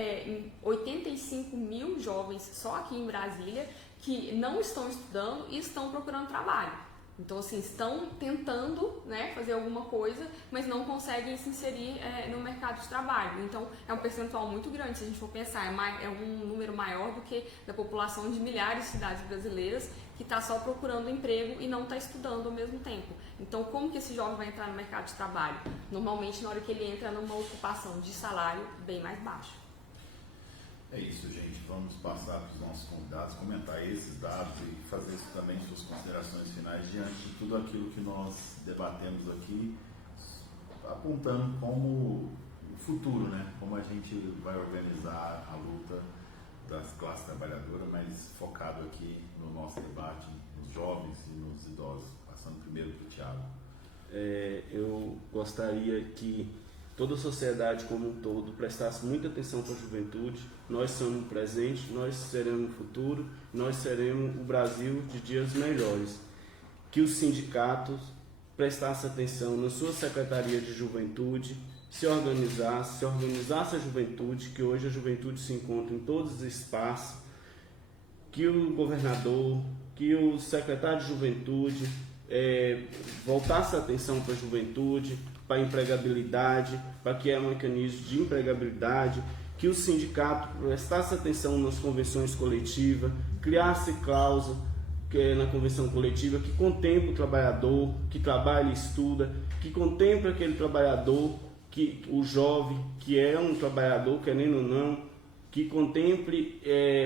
85 mil jovens só aqui em Brasília que não estão estudando e estão procurando trabalho. Então, assim, estão tentando, né, fazer alguma coisa, mas não conseguem se inserir no mercado de trabalho. Então, é um percentual muito grande, se a gente for pensar, é um número maior do que da população de milhares de cidades brasileiras que está só procurando emprego e não está estudando ao mesmo tempo. Então, como que esse jovem vai entrar no mercado de trabalho? Normalmente, na hora que ele entra numa ocupação de salário bem mais baixo. É isso, gente. Vamos passar para os nossos convidados, comentar esses dados e fazer também suas considerações finais diante de tudo aquilo que nós debatemos aqui, apontando como o futuro, né? Como a gente vai organizar a luta das classes trabalhadoras, mas focado aqui no nosso debate, nos jovens e nos idosos. Passando primeiro para o Thiago. Eu gostaria que toda a sociedade como um todo prestasse muita atenção para a juventude. Nós somos o presente, nós seremos o futuro, nós seremos o Brasil de dias melhores. Que os sindicatos prestassem atenção na sua Secretaria de Juventude, se organizasse a juventude, que hoje a juventude se encontra em todos os espaços, que o governador, que o secretário de Juventude voltasse a atenção para a juventude, para a empregabilidade, para criar mecanismos de empregabilidade, que o sindicato prestasse atenção nas convenções coletivas, criasse cláusula na convenção coletiva que contemple o trabalhador que trabalha e estuda, que contemple aquele trabalhador, o jovem que é um trabalhador, querendo ou não, que contemple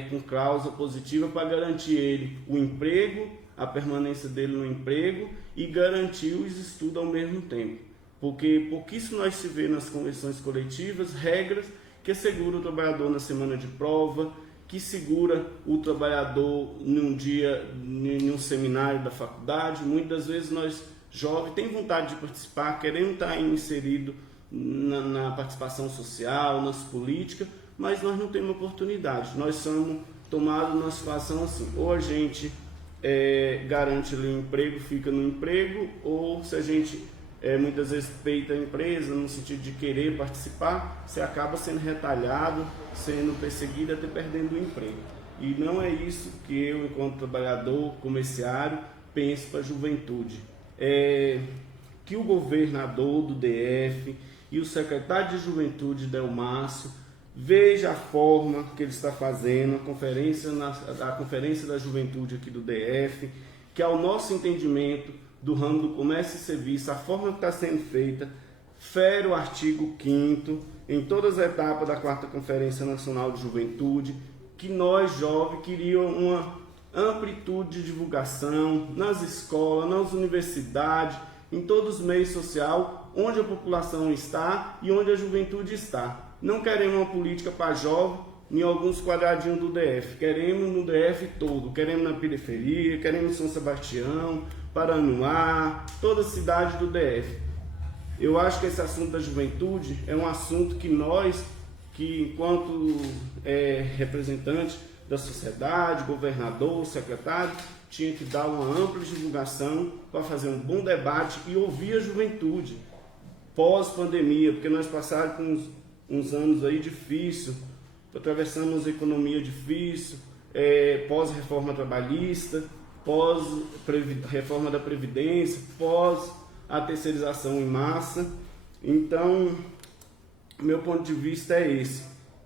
com cláusula positiva para garantir ele o emprego, a permanência dele no emprego e garantir os estudos ao mesmo tempo. Porque pouquíssimo nós se vê nas convenções coletivas regras que asseguram o trabalhador na semana de prova, que segura o trabalhador num dia, em um seminário da faculdade. Muitas vezes nós, jovens, temos vontade de participar, queremos estar inserido na participação social, nas políticas, mas nós não temos oportunidade. Nós somos tomados numa situação assim, ou a gente garante ali um emprego, fica no emprego, ou se a gente muitas vezes peita a empresa no sentido de querer participar, você acaba sendo retalhado, sendo perseguido, até perdendo o emprego. E não é isso que eu, enquanto trabalhador comerciário, penso para a juventude. Que o governador do DF e o secretário de Juventude, Delmácio, veja a forma que ele está fazendo, a conferência da juventude aqui do DF, que ao nosso entendimento do ramo do comércio e serviço, a forma que está sendo feita, fere o artigo 5º em todas as etapas da 4ª Conferência Nacional de Juventude, que nós, jovens, queríamos uma amplitude de divulgação nas escolas, nas universidades, em todos os meios sociais, onde a população está e onde a juventude está. Não queremos uma política para jovem em alguns quadradinhos do DF. Queremos no DF todo. Queremos na periferia, queremos em São Sebastião, Paranoá, toda a cidade do DF. Eu acho que esse assunto da juventude é um assunto que nós, que enquanto representantes da sociedade, governador, secretário, tinha que dar uma ampla divulgação para fazer um bom debate e ouvir a juventude pós-pandemia, porque nós passamos com uns anos aí difíceis, atravessamos economia difícil, pós-reforma trabalhista, pós-reforma da Previdência, pós a terceirização em massa. Então, meu ponto de vista é esse,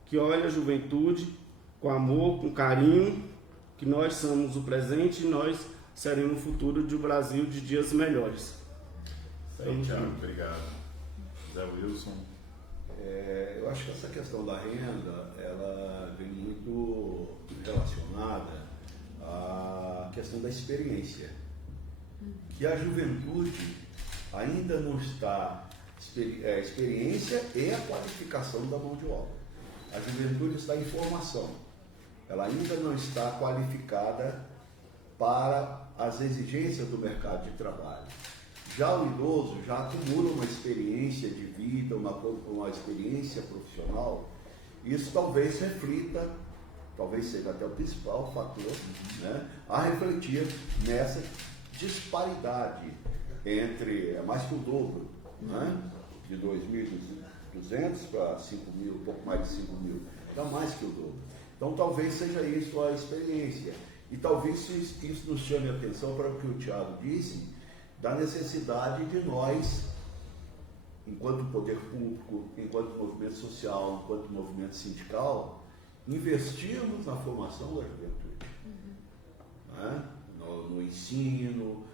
que olha a juventude com amor, com carinho, que nós somos o presente e nós seremos o futuro do Brasil de dias melhores. Isso aí, Thiago, obrigado. Zé Wilson. Eu acho que essa questão da renda, ela vem muito relacionada à questão da experiência, que a juventude ainda não está, experiência e a qualificação da mão de obra. A juventude está em formação, ela ainda não está qualificada para as exigências do mercado de trabalho. Já o idoso já acumula uma experiência de vida, uma experiência profissional. Isso talvez reflita, talvez seja até o principal fator, né, a refletir nessa disparidade entre, mais que o dobro, né, de 2.200 para 5.000, um pouco mais de 5.000, então mais que o dobro. Então talvez seja isso a experiência. E talvez isso nos chame a atenção para o que o Thiago disse, da necessidade de nós, enquanto poder público, enquanto movimento social, enquanto movimento sindical, investirmos na formação da juventude, né? no ensino,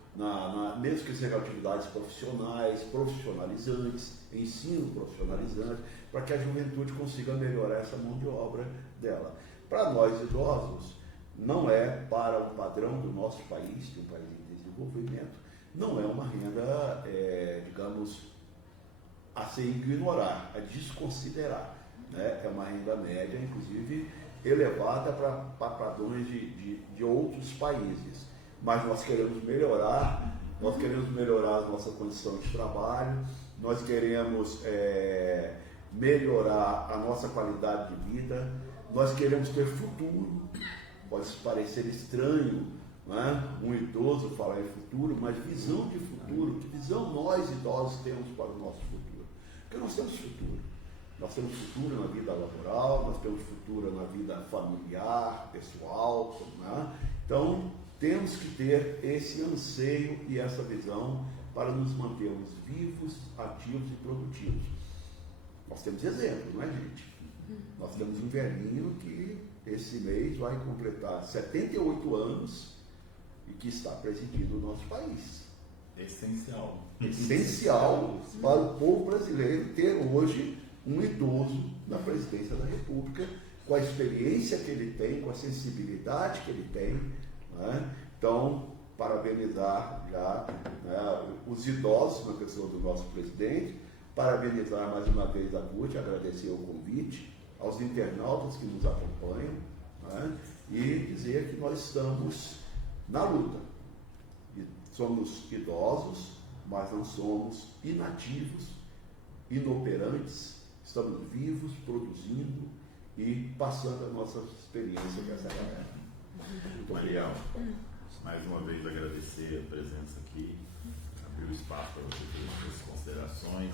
mesmo que sejam atividades profissionais, profissionalizantes, ensino profissionalizante, para que a juventude consiga melhorar essa mão de obra dela. Para nós idosos, não é para o padrão do nosso país, de um país em desenvolvimento, não é uma renda, digamos, a se ignorar, a desconsiderar, né? É uma renda média, inclusive, elevada para padrões de outros países. Mas nós queremos melhorar a nossa condição de trabalho, nós queremos melhorar a nossa qualidade de vida, nós queremos ter futuro. Pode parecer estranho, né, um idoso falar em futuro, mas visão de futuro, que visão nós idosos temos para o nosso futuro? Porque nós temos futuro. Nós temos futuro na vida laboral, nós temos futuro na vida familiar, pessoal, né? Então, temos que ter esse anseio e essa visão para nos mantermos vivos, ativos e produtivos. Nós temos exemplos, não é, gente? Nós temos um velhinho que esse mês vai completar 78 anos e que está presidindo o nosso país. Essencial. Essencial para o povo brasileiro ter hoje um idoso na presidência da República, com a experiência que ele tem, com a sensibilidade que ele tem, né? Então, parabenizar já, né, os idosos na pessoa do nosso presidente, parabenizar mais uma vez a CUT, agradecer o convite, aos internautas que nos acompanham, né, e dizer que nós estamos na luta. E somos idosos, mas não somos inativos, inoperantes, estamos vivos, produzindo e passando a nossa experiência com essa galera. Muito legal. Mais uma vez agradecer a presença aqui, abrir o espaço para você fazer suas considerações,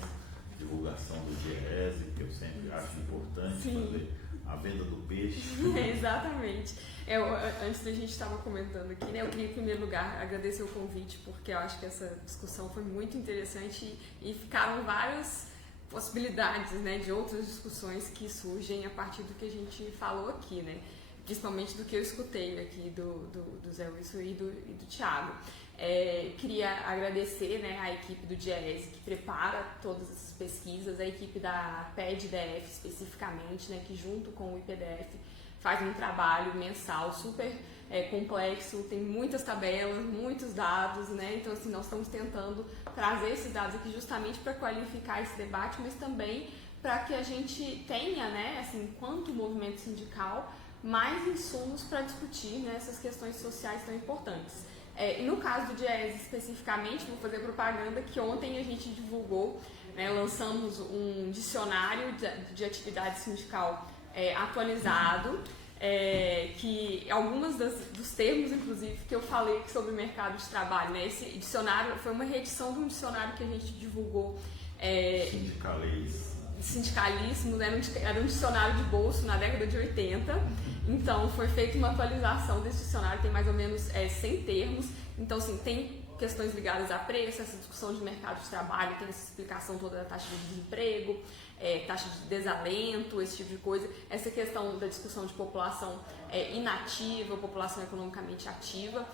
divulgação do DIEESE, que eu sempre acho importante fazer a venda do peixe. Exatamente. Antes da gente estava comentando aqui, né, eu queria em primeiro lugar agradecer o convite, porque eu acho que essa discussão foi muito interessante e ficaram várias possibilidades, né, de outras discussões que surgem a partir do que a gente falou aqui, né, principalmente do que eu escutei aqui do Zé Wilson e do Thiago. Queria agradecer, né, a equipe do DIEESE que prepara todas essas pesquisas, a equipe da PED-DF especificamente, né, que junto com o IPDF faz um trabalho mensal super complexo, tem muitas tabelas, muitos dados, né, então assim, nós estamos tentando trazer esses dados aqui justamente para qualificar esse debate, mas também para que a gente tenha, né, assim, enquanto movimento sindical, mais insumos para discutir, né, essas questões sociais tão importantes. E no caso do DIEESE especificamente, vou fazer propaganda que ontem a gente divulgou, né, lançamos um dicionário de atividade sindical atualizado, que algumas dos termos, inclusive, que eu falei sobre o mercado de trabalho, né, esse dicionário foi uma reedição de um dicionário que a gente divulgou. Sindicalismo, era um dicionário de bolso na década de 80, então foi feita uma atualização desse dicionário, tem mais ou menos 100 termos, então assim, tem questões ligadas a preço, essa discussão de mercado de trabalho, tem essa explicação toda da taxa de desemprego, taxa de desalento, esse tipo de coisa, essa questão da discussão de população inativa, população economicamente ativa,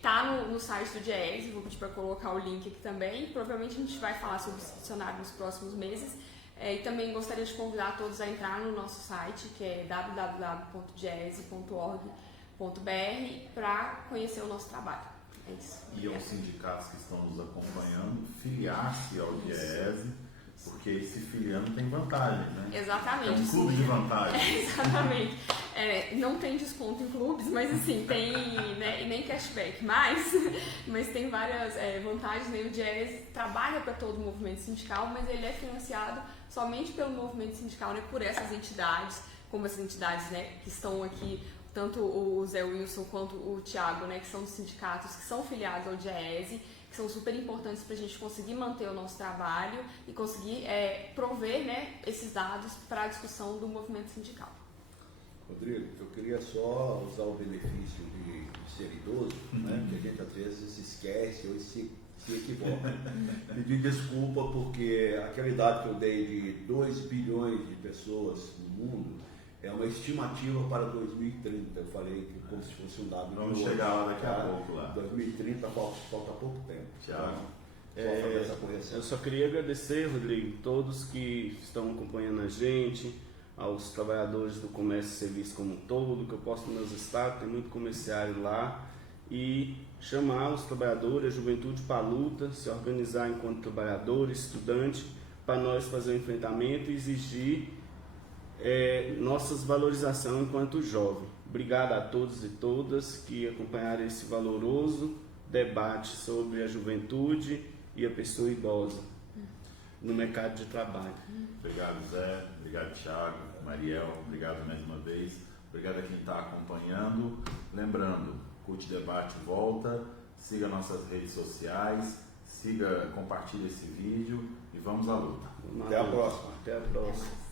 tá no site do DIEESE, vou pedir para colocar o link aqui também, provavelmente a gente vai falar sobre esse dicionário nos próximos meses. E também gostaria de convidar todos a entrar no nosso site, que é www.diese.org.br, para conhecer o nosso trabalho. É isso. E aos sindicatos que estão nos acompanhando, filiar-se ao DIEESE, porque se filiando tem vantagem, né? Exatamente. É um clube de vantagem. Exatamente. Não tem desconto em clubes, mas assim, tem, né, e nem cashback, mas tem várias vantagens, né? O DIEESE trabalha para todo o movimento sindical, mas ele é financiado somente pelo movimento sindical, né, por essas entidades, como essas entidades, né, que estão aqui, tanto o Zé Wilson quanto o Thiago, né, que são dos sindicatos que são filiados ao DIEESE, que são super importantes para a gente conseguir manter o nosso trabalho e conseguir prover, né, esses dados para a discussão do movimento sindical. Rodrigo, eu queria só usar o benefício de ser idoso, né, que a gente às vezes se esquece ou se equivoca. Pedir desculpa porque aquela idade que eu dei de 2 bilhões de pessoas no mundo é uma estimativa para 2030. Eu falei que como se fosse um dado. Vamos chegar lá daqui a pouco. Lá. 2030 falta pouco tempo. Tchau. Só fazer essa correção. Eu só queria agradecer, Rodrigo, todos que estão acompanhando a gente, aos trabalhadores do comércio e serviço como um todo, que eu posto nos meus estados, tem muito comerciário lá, e chamar os trabalhadores, a juventude para a luta, se organizar enquanto trabalhador, estudante, para nós fazer o enfrentamento e exigir nossas valorização enquanto jovem. Obrigado a todos e todas que acompanharam esse valoroso debate sobre a juventude e a pessoa idosa no mercado de trabalho. Obrigado, Zé. Obrigado, Thiago, Mariel. Obrigado mais uma vez. Obrigado a quem está acompanhando. Lembrando, CUT Debate volta. Siga nossas redes sociais. Compartilhe esse vídeo e vamos à luta. Até a próxima. Até a próxima.